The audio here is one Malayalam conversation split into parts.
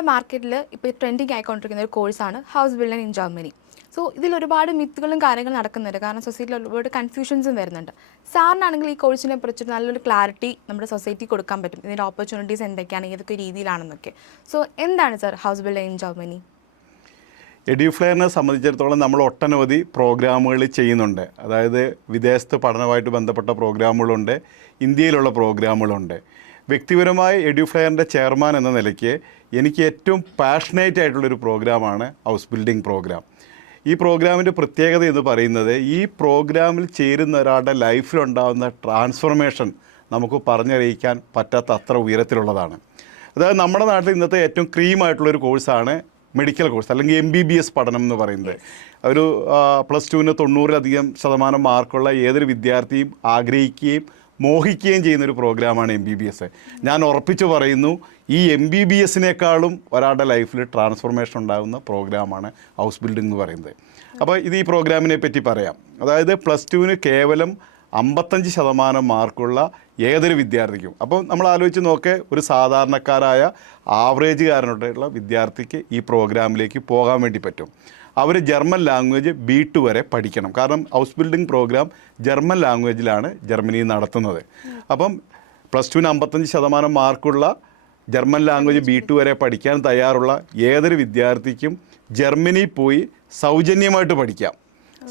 നമ്മുടെ മാർക്കറ്റിൽ ഇപ്പോൾ ട്രെൻഡിങ് ആയിക്കൊണ്ടിരിക്കുന്ന ഒരു കോഴ്സാണ് house building in Germany. So ഇതിൽ ഒരുപാട് മിത്തുകളും കാര്യങ്ങളും നടക്കുന്നുണ്ട്, കാരണം സൊസൈറ്റിയിൽ ഒരുപാട് കൺഫ്യൂഷൻസും വരുന്നുണ്ട്. സാറിനാണെങ്കിൽ ഈ കോഴ്സിനെ കുറിച്ചിട്ട് നല്ലൊരു ക്ലാരിറ്റി നമ്മുടെ സൊസൈറ്റി കൊടുക്കാൻ പറ്റും, ഇതിൻ്റെ ഓപ്പർച്യൂണിറ്റീസ് എന്തൊക്കെയാണ്, ഏതൊക്കെ രീതിയിലാണെന്നൊക്കെ. സോ എന്താണ് sir house building in Germany? എഡ്യൂഫ്ലെയറിനെ സംബന്ധിച്ചിടത്തോളം നമ്മൾ ഒട്ടനവധി പ്രോഗ്രാമുകൾ ചെയ്യുന്നുണ്ട്. അതായത് വിദേശത്ത് പഠനവുമായിട്ട് ബന്ധപ്പെട്ട പ്രോഗ്രാമുകളുണ്ട്, ഇന്ത്യയിലുള്ള പ്രോഗ്രാമുകളുണ്ട്. വ്യക്തിപരമായി എഡ്യൂഫ്ലെയറിൻ്റെ ചെയർമാൻ എന്ന നിലയ്ക്ക് എനിക്ക് ഏറ്റവും പാഷനേറ്റ് ആയിട്ടുള്ളൊരു പ്രോഗ്രാമാണ് ഹൗസ് ബിൽഡിംഗ് പ്രോഗ്രാം. ഈ പ്രോഗ്രാമിൻ്റെ പ്രത്യേകത എന്ന് പറയുന്നത്, ഈ പ്രോഗ്രാമിൽ ചേരുന്ന ഒരാളുടെ ലൈഫിലുണ്ടാകുന്ന ട്രാൻസ്ഫോർമേഷൻ നമുക്ക് പറഞ്ഞറിയിക്കാൻ പറ്റാത്ത അത്ര ഉയരത്തിലുള്ളതാണ്. അതായത് നമ്മുടെ നാട്ടിൽ ഇന്നത്തെ ഏറ്റവും ക്രീമായിട്ടുള്ളൊരു കോഴ്സാണ് മെഡിക്കൽ കോഴ്സ് അല്ലെങ്കിൽ MBBS പഠനം എന്ന് പറയുന്നത്. ഒരു +2-ന് 90% മാർക്കുള്ള ഏതൊരു വിദ്യാർത്ഥിയും ആഗ്രഹിക്കുകയും മോഹിക്കുകയും ചെയ്യുന്നൊരു പ്രോഗ്രാമാണ് MBBS. ഞാൻ ഉറപ്പിച്ചു പറയുന്നു, ഈ MBBSനേക്കാളും ഒരാളുടെ ലൈഫിൽ ട്രാൻസ്ഫോർമേഷൻ ഉണ്ടാകുന്ന പ്രോഗ്രാമാണ് ഹൗസ് ബിൽഡിംഗ് എന്ന് പറയുന്നത്. അപ്പോൾ ഇത് ഈ പ്രോഗ്രാമിനെ പറ്റി പറയാം. അതായത് +2-ന് കേവലം 55% മാർക്കുള്ള ഏതൊരു വിദ്യാർത്ഥിക്കും, അപ്പോൾ നമ്മൾ ആലോചിച്ച് നോക്കെ, ഒരു സാധാരണക്കാരായ ആവറേജുകാരനുള്ള വിദ്യാർത്ഥിക്ക് ഈ പ്രോഗ്രാമിലേക്ക് പോകാൻ വേണ്ടി പറ്റും. അവർ ജർമ്മൻ ലാംഗ്വേജ് B2 വരെ പഠിക്കണം. കാരണം ഹൗസ് ബിൽഡിംഗ് പ്രോഗ്രാം ജർമ്മൻ ലാംഗ്വേജിലാണ് ജർമ്മനിയിൽ നടത്തുന്നത്. അപ്പം +2-ന് 55% മാർക്കുള്ള ജർമ്മൻ ലാംഗ്വേജ് B2 വരെ പഠിക്കാൻ തയ്യാറുള്ള ഏതൊരു വിദ്യാർത്ഥിക്കും ജർമ്മനിയിൽ പോയി സൗജന്യമായിട്ട് പഠിക്കാം.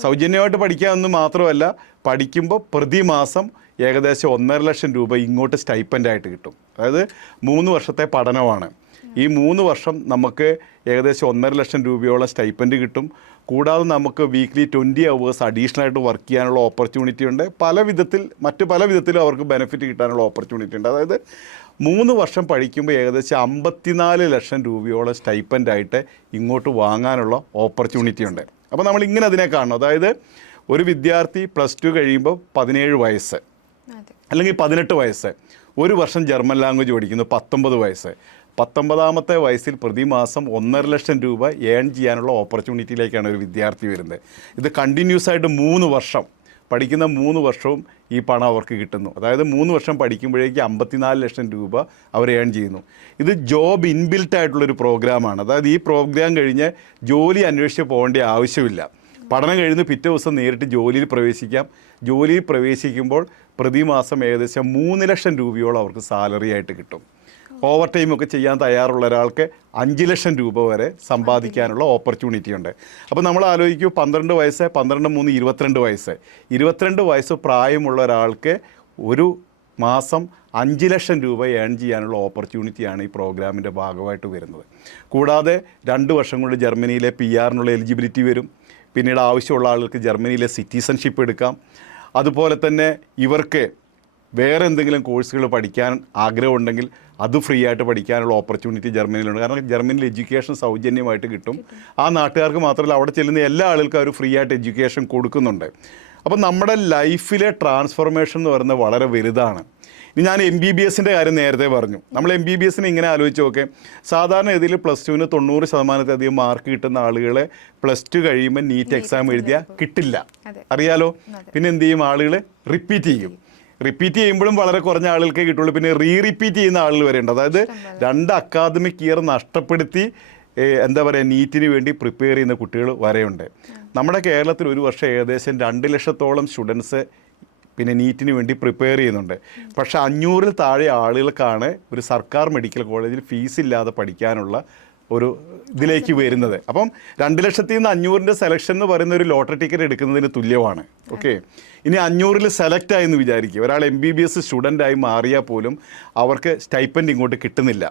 സൗജന്യമായിട്ട് പഠിക്കാമെന്ന് മാത്രമല്ല, പഠിക്കുമ്പോൾ പ്രതിമാസം ഏകദേശം 1.5 ലക്ഷം രൂപ ഇങ്ങോട്ട് സ്റ്റൈപ്പൻ്റായിട്ട് കിട്ടും. അതായത് 3 വർഷത്തെ പഠനമാണ്. ഈ 3 വർഷം നമുക്ക് ഏകദേശം 1.5 ലക്ഷം രൂപയോളം സ്റ്റൈപ്പൻഡ് കിട്ടും. കൂടാതെ നമുക്ക് വീക്ക്ലി 20 hours അഡീഷണലായിട്ട് വർക്ക് ചെയ്യാനുള്ള ഓപ്പർച്യൂണിറ്റി ഉണ്ട്. മറ്റു പല വിധത്തിലും അവർക്ക് ബെനിഫിറ്റ് കിട്ടാനുള്ള ഓപ്പർച്യൂണിറ്റി ഉണ്ട്. അതായത് 3 വർഷം പഠിക്കുമ്പോൾ ഏകദേശം 54 ലക്ഷം രൂപയോളം സ്റ്റൈപ്പൻ്റായിട്ട് ഇങ്ങോട്ട് വാങ്ങാനുള്ള ഓപ്പർച്യൂണിറ്റി ഉണ്ട്. അപ്പോൾ നമ്മൾ ഇങ്ങനെ അതിനെ കാണണം. അതായത് ഒരു വിദ്യാർത്ഥി +2 കഴിയുമ്പോൾ 17 വയസ്സ് അല്ലെങ്കിൽ 18 വയസ്സ്, 1 വർഷം ജർമ്മൻ ലാംഗ്വേജ് പഠിക്കുന്നു 19 വയസ്സ്. 19ാമത്തെ വയസ്സിൽ പ്രതിമാസം 1.5 ലക്ഷം രൂപ ഏൺ ചെയ്യാനുള്ള ഓപ്പർച്യൂണിറ്റിയിലേക്കാണ് ഒരു വിദ്യാർത്ഥി വരുന്നത്. ഇത് കണ്ടിന്യൂസ് ആയിട്ട് 3 വർഷം പഠിക്കുന്ന 3 വർഷവും ഈ പണം അവർക്ക് കിട്ടുന്നു. അതായത് 3 വർഷം പഠിക്കുമ്പോഴേക്ക് 54 ലക്ഷം രൂപ അവർ ഏൺ ചെയ്യുന്നു. ഇത് ജോബ് ഇൻബിൽറ്റ് ആയിട്ടുള്ളൊരു പ്രോഗ്രാമാണ്. അതായത് ഈ പ്രോഗ്രാം കഴിഞ്ഞ് ജോലി അന്വേഷിച്ച് പോകേണ്ട ആവശ്യമില്ല. പഠനം കഴിഞ്ഞ് പിറ്റേ ദിവസം നേരിട്ട് ജോലിയിൽ പ്രവേശിക്കാം. ജോലിയിൽ പ്രവേശിക്കുമ്പോൾ പ്രതിമാസം ഏകദേശം 3 ലക്ഷം രൂപയോളം അവർക്ക് സാലറി ആയിട്ട് കിട്ടും. ഓവർ ടൈമൊക്കെ ചെയ്യാൻ തയ്യാറുള്ള ഒരാൾക്ക് 5 ലക്ഷം രൂപ വരെ സമ്പാദിക്കാനുള്ള ഓപ്പർച്യൂണിറ്റി ഉണ്ട്. അപ്പോൾ നമ്മൾ ആലോചിക്കൂ, 12 വയസ്സ്, 12, 3, 22 വയസ്സ്. 22 വയസ്സ് പ്രായമുള്ള ഒരാൾക്ക് ഒരു മാസം 5 ലക്ഷം രൂപ ഏൺ ചെയ്യാനുള്ള ഓപ്പർച്യൂണിറ്റിയാണ് ഈ പ്രോഗ്രാമിൻ്റെ ഭാഗമായിട്ട് വരുന്നത്. കൂടാതെ 2 വർഷം കൊണ്ട് ജർമ്മനിയിലെ PR-നുള്ള എലിജിബിലിറ്റി വരും. പിന്നീട് ആവശ്യമുള്ള ആളുകൾക്ക് ജർമ്മനിയിലെ സിറ്റിസൺഷിപ്പ് എടുക്കാം. അതുപോലെ തന്നെ ഇവർക്ക് വേറെ എന്തെങ്കിലും കോഴ്സുകൾ പഠിക്കാൻ ആഗ്രഹമുണ്ടെങ്കിൽ അത് ഫ്രീ ആയിട്ട് പഠിക്കാനുള്ള ഓപ്പർച്യൂണിറ്റി ജർമ്മനിയിലുണ്ട്. കാരണം ജർമ്മനിയിൽ എഡ്യൂക്കേഷൻ സൗജന്യമായിട്ട് കിട്ടും. ആ നാട്ടുകാർക്ക് മാത്രമല്ല, അവിടെ ചെല്ലുന്ന എല്ലാ ആളുകൾക്കും അവർ ഫ്രീ ആയിട്ട് എഡ്യൂക്കേഷൻ കൊടുക്കുന്നുണ്ട്. അപ്പോൾ നമ്മുടെ ലൈഫിലെ ട്രാൻസ്ഫോർമേഷൻ എന്ന് പറയുന്നത് വളരെ വലുതാണ്. ഇനി ഞാൻ MBBSൻ്റെ കാര്യം നേരത്തെ പറഞ്ഞു. നമ്മൾ MBBSനെ ഇങ്ങനെ ആലോചിച്ച് നോക്കെ, സാധാരണ ഇതിൽ +2-ന് 90%-ലധികം മാർക്ക് കിട്ടുന്ന ആളുകളെ +2 കഴിയുമ്പോൾ നീറ്റ് എക്സാം എഴുതിയാൽ കിട്ടില്ല, അറിയാലോ. പിന്നെ എന്ത് ചെയ്യും? ആളുകൾ റിപ്പീറ്റ് ചെയ്യും. റിപ്പീറ്റ് ചെയ്യുമ്പോഴും വളരെ കുറഞ്ഞ ആളുകൾക്കേ കിട്ടുള്ളൂ. പിന്നെ റിപ്പീറ്റ് ചെയ്യുന്ന ആളുകൾ വരെ ഉണ്ട്. അതായത് 2 അക്കാദമിക് ഇയർ നഷ്ടപ്പെടുത്തി നീറ്റിന് വേണ്ടി പ്രിപ്പയർ ചെയ്യുന്ന കുട്ടികൾ വരെയുണ്ട്. നമ്മുടെ കേരളത്തിൽ ഒരു വർഷം ഏകദേശം 2 ലക്ഷത്തോളം സ്റ്റുഡൻസ് പിന്നെ നീറ്റിന് വേണ്ടി പ്രിപ്പയർ ചെയ്യുന്നുണ്ട്. പക്ഷേ 500-ൽ താഴെ ആളുകൾക്കാണ് ഒരു സർക്കാർ മെഡിക്കൽ കോളേജിൽ ഫീസ് ഇല്ലാതെ പഠിക്കാനുള്ള ഒരു ഇതിലേക്ക് വരുന്നത്. അപ്പം 2 ലക്ഷത്തിൽ നിന്ന് 500-ൻ്റെ സെലക്ഷൻ എന്ന് പറയുന്ന ഒരു ലോട്ടറി ടിക്കറ്റ് എടുക്കുന്നതിന് തുല്യമാണ്. ഓക്കെ, ഇനി 500-ൽ സെലക്ട് ആയെന്ന് വിചാരിക്കുക, ഒരാൾ MBBS സ്റ്റുഡൻ്റായി മാറിയാൽ പോലും അവർക്ക് സ്റ്റൈപ്പൻഡ് ഇങ്ങോട്ട് കിട്ടുന്നില്ല.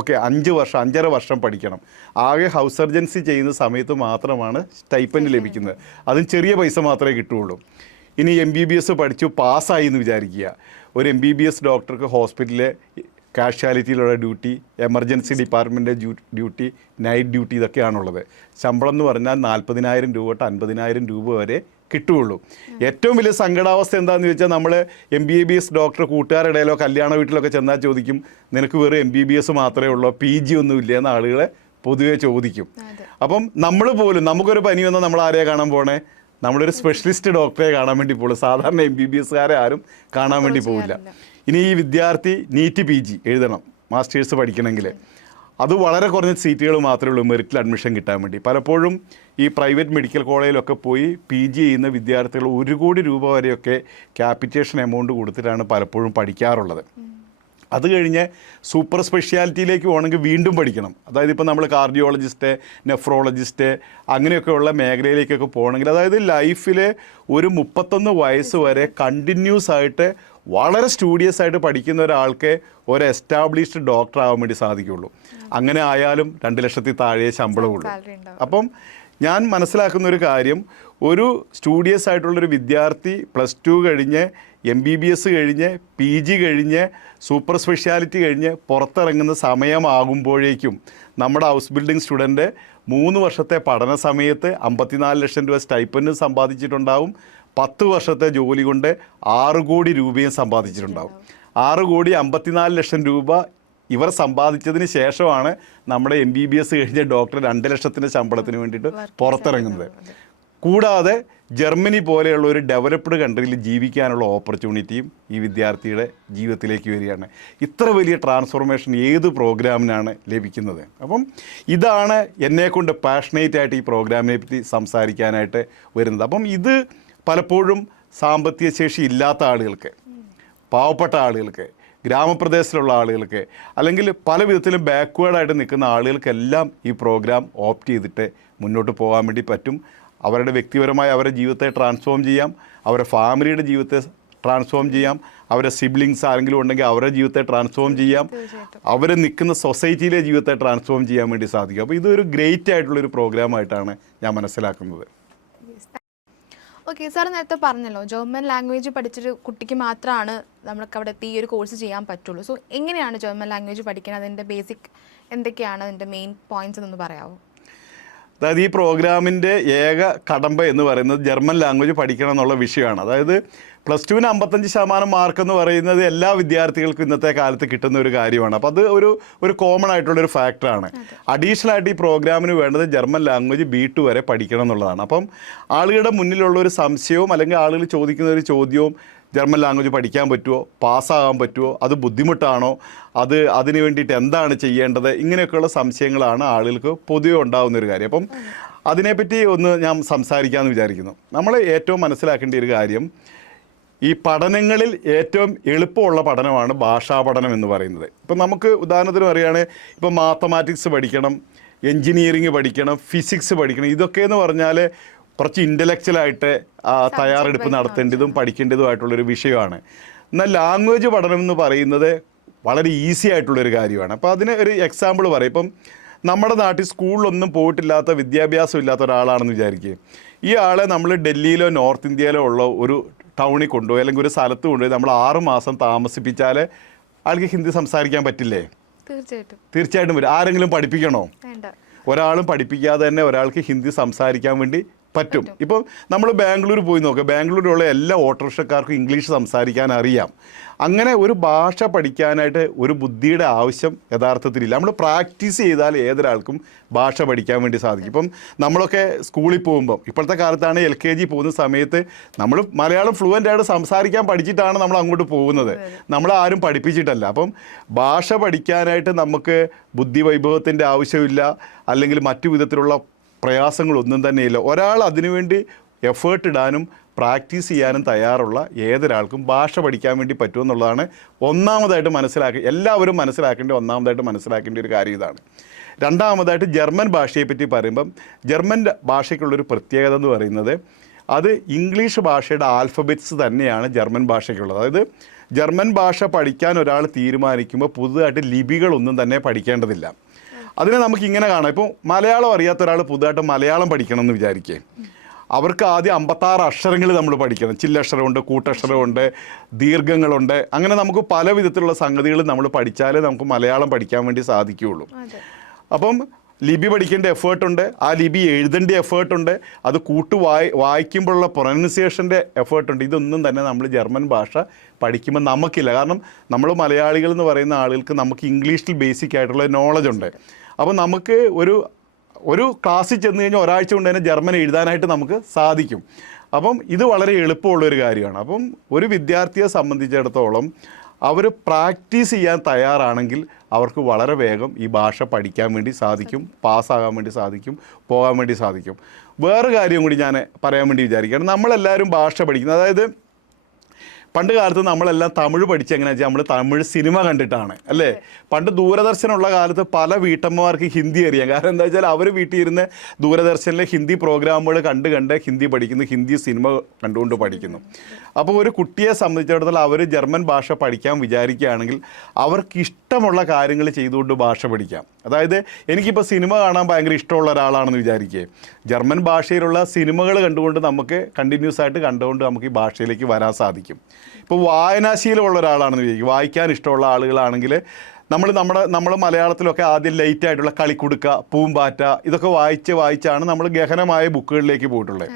ഓക്കെ, 5.5 വർഷം പഠിക്കണം. ആകെ ഹൗസ് സർജൻസി ചെയ്യുന്ന സമയത്ത് മാത്രമാണ് സ്റ്റൈപ്പൻഡ് ലഭിക്കുന്നത്. അതും ചെറിയ പൈസ മാത്രമേ കിട്ടുകയുള്ളൂ. ഇനി MBBS പഠിച്ചു പാസ്സായി എന്ന് വിചാരിക്കുക, ഒരു MBBS ഡോക്ടർക്ക് ഹോസ്പിറ്റലിലെ കാഷ്വാലിറ്റിയിലുള്ള ഡ്യൂട്ടി, എമർജൻസി ഡിപ്പാർട്ട്മെൻറ്റിൻ്റെ ഡ്യൂട്ടി, നൈറ്റ് ഡ്യൂട്ടി ഇതൊക്കെയാണുള്ളത്. ശമ്പളം എന്ന് പറഞ്ഞാൽ 40,000 രൂപ തൊട്ട് 50,000 രൂപ വരെ കിട്ടുകയുള്ളൂ. ഏറ്റവും വലിയ സങ്കടാവസ്ഥ എന്താണെന്ന് ചോദിച്ചാൽ, നമ്മൾ MBBS ഡോക്ടർ കൂട്ടുകാരുടെ ഇടയിലോ കല്യാണ വീട്ടിലൊക്കെ ചെന്നാൽ ചോദിക്കും, നിനക്ക് വെറും MBBS മാത്രമേ ഉള്ളൂ, PG ഒന്നും ഇല്ല എന്ന് ആളുകളെ പൊതുവെ ചോദിക്കും. അപ്പം നമ്മൾ പോലും, നമുക്കൊരു പനി വന്നാൽ നമ്മൾ ആരെയാണ് കാണാൻ പോണേ? നമ്മളൊരു സ്പെഷ്യലിസ്റ്റ് ഡോക്ടറെ കാണാൻ വേണ്ടി പോകുള്ളൂ. സാധാരണ MBBSകാരെ ആരും കാണാൻ വേണ്ടി പോവില്ല. ഇനി ഈ വിദ്യാർത്ഥി നീറ്റ് PG എഴുതണം, മാസ്റ്റേഴ്സ് പഠിക്കണമെങ്കിൽ. അത് വളരെ കുറഞ്ഞ സീറ്റുകൾ മാത്രമേ ഉള്ളൂ മെറിറ്റിൽ അഡ്മിഷൻ കിട്ടാൻ വേണ്ടി. പലപ്പോഴും ഈ പ്രൈവറ്റ് മെഡിക്കൽ കോളേജിലൊക്കെ പോയി PG ചെയ്യുന്ന വിദ്യാർത്ഥികൾ 1 കോടി രൂപ വരെയൊക്കെ ക്യാപിറ്റേഷൻ എമൗണ്ട് കൊടുത്തിട്ടാണ് പലപ്പോഴും പഠിക്കാറുള്ളത്. അത് കഴിഞ്ഞ് സൂപ്പർ സ്പെഷ്യാലിറ്റിയിലേക്ക് പോകണമെങ്കിൽ വീണ്ടും പഠിക്കണം. അതായത് ഇപ്പോൾ നമ്മൾ കാർഡിയോളജിസ്റ്റ്, നെഫ്രോളജിസ്റ്റ് അങ്ങനെയൊക്കെയുള്ള മേഖലയിലേക്കൊക്കെ പോകണമെങ്കിൽ, അതായത് ലൈഫിൽ ഒരു 31 വയസ്സ് വരെ കണ്ടിന്യൂസ് ആയിട്ട് വളരെ സ്റ്റൂഡിയസ് ആയിട്ട് പഠിക്കുന്ന ഒരാൾക്ക് ഒരു എസ്റ്റാബ്ലിഷ്ഡ് ഡോക്ടർ ആവാൻ വേണ്ടി സാധിക്കുകയുള്ളൂ. അങ്ങനെ ആയാലും 2 ലക്ഷത്തിൽ താഴെ ശമ്പളമുള്ളൂ. അപ്പം ഞാൻ മനസ്സിലാക്കുന്ന ഒരു കാര്യം, ഒരു സ്റ്റൂഡിയസ് ആയിട്ടുള്ളൊരു വിദ്യാർത്ഥി +2 കഴിഞ്ഞ് MBBS കഴിഞ്ഞ് PG കഴിഞ്ഞ് സൂപ്പർ സ്പെഷ്യാലിറ്റി കഴിഞ്ഞ് പുറത്തിറങ്ങുന്ന സമയമാകുമ്പോഴേക്കും നമ്മുടെ ഹൗസ് ബിൽഡിംഗ് സ്റ്റുഡൻറ്റ് 3 വർഷത്തെ പഠന സമയത്ത് 54 ലക്ഷം രൂപ സ്റ്റൈപ്പൻഡ് സമ്പാദിച്ചിട്ടുണ്ടാവും. 10 വർഷത്തെ ജോലി കൊണ്ട് 6 കോടി രൂപയും സമ്പാദിച്ചിട്ടുണ്ടാവും. 6 കോടി 54 ലക്ഷം രൂപ ഇവർ സമ്പാദിച്ചതിന് ശേഷമാണ് നമ്മുടെ MBBS കഴിഞ്ഞ ഡോക്ടർ 2 ലക്ഷത്തിൻ്റെ ശമ്പളത്തിന് വേണ്ടിയിട്ട് പുറത്തിറങ്ങുന്നത്. കൂടാതെ ജർമ്മനി പോലെയുള്ള ഒരു ഡെവലപ്ഡ് കൺട്രിയിൽ ജീവിക്കാനുള്ള ഓപ്പർച്യൂണിറ്റിയും ഈ വിദ്യാർത്ഥിയുടെ ജീവിതത്തിലേക്ക് വരികയാണ്. ഇത്ര വലിയ ട്രാൻസ്ഫോർമേഷൻ ഏത് പ്രോഗ്രാമിനാണ് ലഭിക്കുന്നത്? അപ്പം ഇതാണ് എന്നെക്കൊണ്ട് പാഷനേറ്റ് ആയിട്ട് ഈ പ്രോഗ്രാമിനെ പറ്റി സംസാരിക്കാനായിട്ട് വരുന്നത്. അപ്പം ഇത് പലപ്പോഴും സാമ്പത്തിക ശേഷി ഇല്ലാത്ത ആളുകൾക്ക്, പാവപ്പെട്ട ആളുകൾക്ക്, ഗ്രാമപ്രദേശത്തിലുള്ള ആളുകൾക്ക്, അല്ലെങ്കിൽ പല വിധത്തിലും ബാക്ക്വേർഡായിട്ട് നിൽക്കുന്ന ആളുകൾക്കെല്ലാം ഈ പ്രോഗ്രാം ഓപ്റ്റ് ചെയ്തിട്ട് മുന്നോട്ട് പോകാൻ വേണ്ടി പറ്റും. അവരുടെ വ്യക്തിപരമായ അവരുടെ ജീവിതത്തെ ട്രാൻസ്ഫോം ചെയ്യാം, അവരുടെ ഫാമിലിയുടെ ജീവിതത്തെ ട്രാൻസ്ഫോം ചെയ്യാം, അവരുടെ സിബ്ലിങ്സ് ആരെങ്കിലും ഉണ്ടെങ്കിൽ അവരുടെ ജീവിതത്തെ ട്രാൻസ്ഫോം ചെയ്യാം, അവർ നിൽക്കുന്ന സൊസൈറ്റിയിലെ ജീവിതത്തെ ട്രാൻസ്ഫോം ചെയ്യാൻ വേണ്ടി സാധിക്കും. അപ്പോൾ ഇതൊരു ഗ്രേറ്റ് ആയിട്ടുള്ളൊരു പ്രോഗ്രാമായിട്ടാണ് ഞാൻ മനസ്സിലാക്കുന്നത്. ഓക്കെ, സാർ നേരത്തെ പറഞ്ഞല്ലോ ജർമ്മൻ ലാംഗ്വേജ് പഠിച്ചൊരു കുട്ടിക്ക് മാത്രമാണ് നമുക്ക് അവിടെ എത്തി ഈ ഒരു കോഴ്സ് ചെയ്യാൻ പറ്റുള്ളൂ. സോ എങ്ങനെയാണ് ജർമ്മൻ ലാംഗ്വേജ് പഠിക്കുന്നത്? അതിൻ്റെ ബേസിക് എന്തൊക്കെയാണ്, അതിൻ്റെ മെയിൻ പോയിന്റ്സ് എന്നൊന്ന് പറയാമോ? അതായത് ഈ പ്രോഗ്രാമിൻ്റെ ഏക കടമ്പ എന്ന് പറയുന്നത് ജർമ്മൻ ലാംഗ്വേജ് പഠിക്കണം എന്നുള്ള വിഷയമാണ്. അതായത് +2-ന് 55% മാർക്ക് എന്ന് പറയുന്നത് എല്ലാ വിദ്യാർത്ഥികൾക്കും ഇന്നത്തെ കാലത്ത് കിട്ടുന്ന ഒരു കാര്യമാണ്. അപ്പോൾ അത് ഒരു കോമൺ ആയിട്ടുള്ളൊരു ഫാക്ടറാണ്. അഡീഷണൽ ആയിട്ട് ഈ പ്രോഗ്രാമിന് വേണ്ടത് ജർമ്മൻ ലാംഗ്വേജ് B2 വരെ പഠിക്കണം എന്നുള്ളതാണ്. അപ്പം ആളുകളുടെ മുന്നിലുള്ള ഒരു സംശയവും അല്ലെങ്കിൽ ആളുകൾ ചോദിക്കുന്ന ഒരു ചോദ്യവും, ജർമ്മൻ ലാംഗ്വേജ് പഠിക്കാൻ പറ്റുമോ, പാസ്സാകാൻ പറ്റുമോ, അത് ബുദ്ധിമുട്ടാണോ, അതിന് വേണ്ടിയിട്ട് എന്താണ് ചെയ്യേണ്ടത്, ഇങ്ങനെയൊക്കെയുള്ള സംശയങ്ങളാണ് ആളുകൾക്ക് പൊതുവെ ഉണ്ടാകുന്നൊരു കാര്യം. അപ്പം അതിനെപ്പറ്റി ഒന്ന് ഞാൻ സംസാരിക്കാമെന്ന് വിചാരിക്കുന്നു. നമ്മൾ ഏറ്റവും മനസ്സിലാക്കേണ്ട ഒരു കാര്യം, ഈ പഠനങ്ങളിൽ ഏറ്റവും എളുപ്പമുള്ള പഠനമാണ് ഭാഷാ പഠനം എന്ന് പറയുന്നത്. ഇപ്പം നമുക്ക് ഉദാഹരണത്തിന് പറയുകയാണെങ്കിൽ ഇപ്പോൾ മാത്തമാറ്റിക്സ് പഠിക്കണം, എൻജിനീയറിങ് പഠിക്കണം, ഫിസിക്സ് പഠിക്കണം, ഇതൊക്കെ എന്ന് പറഞ്ഞാൽ കുറച്ച് ഇൻ്റലക്ച്വലായിട്ട് തയ്യാറെടുപ്പ് നടത്തേണ്ടതും പഠിക്കേണ്ടതുമായിട്ടുള്ളൊരു വിഷയമാണ്. എന്നാൽ ലാംഗ്വേജ് പഠനം എന്ന് പറയുന്നത് വളരെ ഈസി ആയിട്ടുള്ളൊരു കാര്യമാണ്. അപ്പോൾ അതിന് ഒരു എക്സാമ്പിൾ പറയും. ഇപ്പം നമ്മുടെ നാട്ടിൽ സ്കൂളിലൊന്നും പോയിട്ടില്ലാത്ത, വിദ്യാഭ്യാസം ഇല്ലാത്ത ഒരാളാണെന്ന് വിചാരിക്കുക. ഈ ആളെ നമ്മൾ ഡൽഹിയിലോ നോർത്ത് ഇന്ത്യയിലോ ഉള്ള ഒരു ടൗണിൽ കൊണ്ടുപോയി അല്ലെങ്കിൽ ഒരു സ്ഥലത്ത് കൊണ്ടുപോയി നമ്മൾ 6 മാസം താമസിപ്പിച്ചാൽ ആൾക്ക് ഹിന്ദി സംസാരിക്കാൻ പറ്റില്ലേ? തീർച്ചയായിട്ടും വരും. ആരെങ്കിലും പഠിപ്പിക്കണോ? ഒരാളും പഠിപ്പിക്കാതെ തന്നെ ഒരാൾക്ക് ഹിന്ദി സംസാരിക്കാൻ വേണ്ടി പറ്റും. ഇപ്പോൾ നമ്മൾ ബാംഗ്ലൂർ പോയി നോക്കുക, ബാംഗ്ലൂരിലുള്ള എല്ലാ ഓട്ടോറിക്ഷക്കാർക്കും ഇംഗ്ലീഷ് സംസാരിക്കാൻ അറിയാം. അങ്ങനെ ഒരു ഭാഷ പഠിക്കാനായിട്ട് ഒരു ബുദ്ധിയുടെ ആവശ്യം യഥാർത്ഥത്തിലില്ല. നമ്മൾ പ്രാക്ടീസ് ചെയ്താൽ ഏതൊരാൾക്കും ഭാഷ പഠിക്കാൻ വേണ്ടി സാധിക്കും. ഇപ്പം നമ്മളൊക്കെ സ്കൂളിൽ പോകുമ്പം, ഇപ്പോഴത്തെ കാലത്താണ് LKG പോകുന്ന സമയത്ത് നമ്മൾ മലയാളം ഫ്ലുവൻ്റ് ആയിട്ട് സംസാരിക്കാൻ പഠിച്ചിട്ടാണ് നമ്മൾ അങ്ങോട്ട് പോകുന്നത്, നമ്മളാരും പഠിപ്പിച്ചിട്ടല്ല. അപ്പം ഭാഷ പഠിക്കാനായിട്ട് നമുക്ക് ബുദ്ധിവൈഭവത്തിൻ്റെ ആവശ്യമില്ല, അല്ലെങ്കിൽ മറ്റു വിധത്തിലുള്ള പ്രയാസങ്ങളൊന്നും തന്നെയില്ല. ഒരാൾ അതിനുവേണ്ടി എഫേർട്ട് ഇടാനും പ്രാക്ടീസ് ചെയ്യാനും തയ്യാറുള്ള ഏതൊരാൾക്കും ഭാഷ പഠിക്കാൻ വേണ്ടി പറ്റുമെന്നുള്ളതാണ് ഒന്നാമതായിട്ട് എല്ലാവരും ഒന്നാമതായിട്ട് മനസ്സിലാക്കേണ്ട ഒരു കാര്യം ഇതാണ്. രണ്ടാമതായിട്ട് ജർമ്മൻ ഭാഷയെപ്പറ്റി പറയുമ്പം, ജർമ്മൻ ഭാഷയ്ക്കുള്ളൊരു പ്രത്യേകത എന്ന് പറയുന്നത്, അത് ഇംഗ്ലീഷ് ഭാഷയുടെ ആൽഫബറ്റ്സ് തന്നെയാണ് ജർമ്മൻ ഭാഷയ്ക്കുള്ളത്. അതായത് ജർമ്മൻ ഭാഷ പഠിക്കാൻ ഒരാൾ തീരുമാനിക്കുമ്പോൾ പുതുതായിട്ട് ലിപികളൊന്നും തന്നെ പഠിക്കേണ്ടതില്ല. അതിനെ നമുക്ക് ഇങ്ങനെ കാണാം. ഇപ്പോൾ മലയാളം അറിയാത്ത ഒരാൾ പുതുതായിട്ട് മലയാളം പഠിക്കണം എന്ന് വിചാരിക്കേ, അവർക്ക് ആദ്യം 56 അക്ഷരങ്ങൾ നമ്മൾ പഠിക്കണം. ചില്ലക്ഷരമുണ്ട്, കൂട്ടക്ഷരമുണ്ട്, ദീർഘങ്ങളുണ്ട്. അങ്ങനെ നമുക്ക് പല വിധത്തിലുള്ള സംഗതികൾ നമ്മൾ പഠിച്ചാലേ നമുക്ക് മലയാളം പഠിക്കാൻ വേണ്ടി സാധിക്കുകയുള്ളൂ. അപ്പം ലിപി പഠിക്കേണ്ട എഫേർട്ടുണ്ട്, ആ ലിപി എഴുതേണ്ട എഫേർട്ടുണ്ട്, അത് വായിക്കുമ്പോഴുള്ള പ്രൊനൗൺസിയേഷൻ്റെ എഫേർട്ടുണ്ട്. ഇതൊന്നും തന്നെ നമ്മൾ ജർമ്മൻ ഭാഷ പഠിക്കുമ്പോൾ നമുക്കില്ല. കാരണം നമ്മൾ മലയാളികൾ എന്ന് പറയുന്ന ആളുകൾക്ക് നമുക്ക് ഇംഗ്ലീഷിൽ ബേസിക് ആയിട്ടുള്ള നോളജ് ഉണ്ട്. അപ്പോൾ നമുക്ക് ഒരു ക്ലാസ്സിൽ ചെന്ന് കഴിഞ്ഞാൽ ഒരാഴ്ച കൊണ്ട് തന്നെ ജർമ്മൻ എഴുതാനായിട്ട് നമുക്ക് സാധിക്കും. അപ്പം ഇത് വളരെ എളുപ്പമുള്ളൊരു കാര്യമാണ്. അപ്പം ഒരു വിദ്യാർത്ഥിയെ സംബന്ധിച്ചിടത്തോളം അവർ പ്രാക്ടീസ് ചെയ്യാൻ തയ്യാറാണെങ്കിൽ അവർക്ക് വളരെ വേഗം ഈ ഭാഷ പഠിക്കാൻ വേണ്ടി സാധിക്കും, പാസ്സാകാൻ വേണ്ടി സാധിക്കും, പോകാൻ വേണ്ടി സാധിക്കും. വേറെ കാര്യം കൂടി ഞാൻ പറയാൻ വേണ്ടി വിചാരിക്കുകയാണ്. നമ്മളെല്ലാവരും ഭാഷ പഠിക്കുന്നത്, അതായത് പണ്ട് കാലത്ത് നമ്മളെല്ലാം തമിഴ് പഠിച്ച് എങ്ങനെയാണെന്ന് വെച്ചാൽ നമ്മൾ തമിഴ് സിനിമ കണ്ടിട്ടാണ് അല്ലേ. പണ്ട് ദൂരദർശനുള്ള കാലത്ത് പല വീട്ടമ്മമാർക്ക് ഹിന്ദി അറിയാം. കാരണം എന്താ വെച്ചാൽ അവർ വീട്ടിൽ ഇരുന്ന് ദൂരദർശനിലെ ഹിന്ദി പ്രോഗ്രാമുകൾ കണ്ട് ഹിന്ദി പഠിക്കുന്നു, ഹിന്ദി സിനിമ കണ്ടുകൊണ്ട് പഠിക്കുന്നു. അപ്പോൾ ഒരു കുട്ടിയെ സംബന്ധിച്ചിടത്തോളം അവർ ജർമ്മൻ ഭാഷ പഠിക്കാൻ വിചാരിക്കുകയാണെങ്കിൽ അവർക്ക് ഇഷ്ടമുള്ള കാര്യങ്ങൾ ചെയ്തുകൊണ്ട് ഭാഷ പഠിക്കാം. അതായത് എനിക്കിപ്പോൾ സിനിമ കാണാൻ ഭയങ്കര ഇഷ്ടമുള്ള ഒരാളാണെന്ന് വിചാരിക്കുക, ജർമ്മൻ ഭാഷയിലുള്ള സിനിമകൾ കണ്ടുകൊണ്ട് നമുക്ക് കണ്ടിന്യൂസ് ആയിട്ട് കണ്ടുകൊണ്ട് നമുക്ക് ഈ ഭാഷയിലേക്ക് വരാൻ സാധിക്കും. ഇപ്പോൾ വായനാശീലമുള്ള ഒരാളാണെന്ന് വിചാരിക്കും, വായിക്കാൻ ഇഷ്ടമുള്ള ആളുകളാണെങ്കിൽ നമ്മൾ മലയാളത്തിലൊക്കെ ആദ്യം ലേറ്റ് ആയിട്ടുള്ള കളിക്കുടുക്ക, പൂമ്പാറ്റ ഇതൊക്കെ വായിച്ചാണ് നമ്മൾ ഗഹനമായ ബുക്കുകളിലേക്ക് പോയിട്ടുള്ളത്.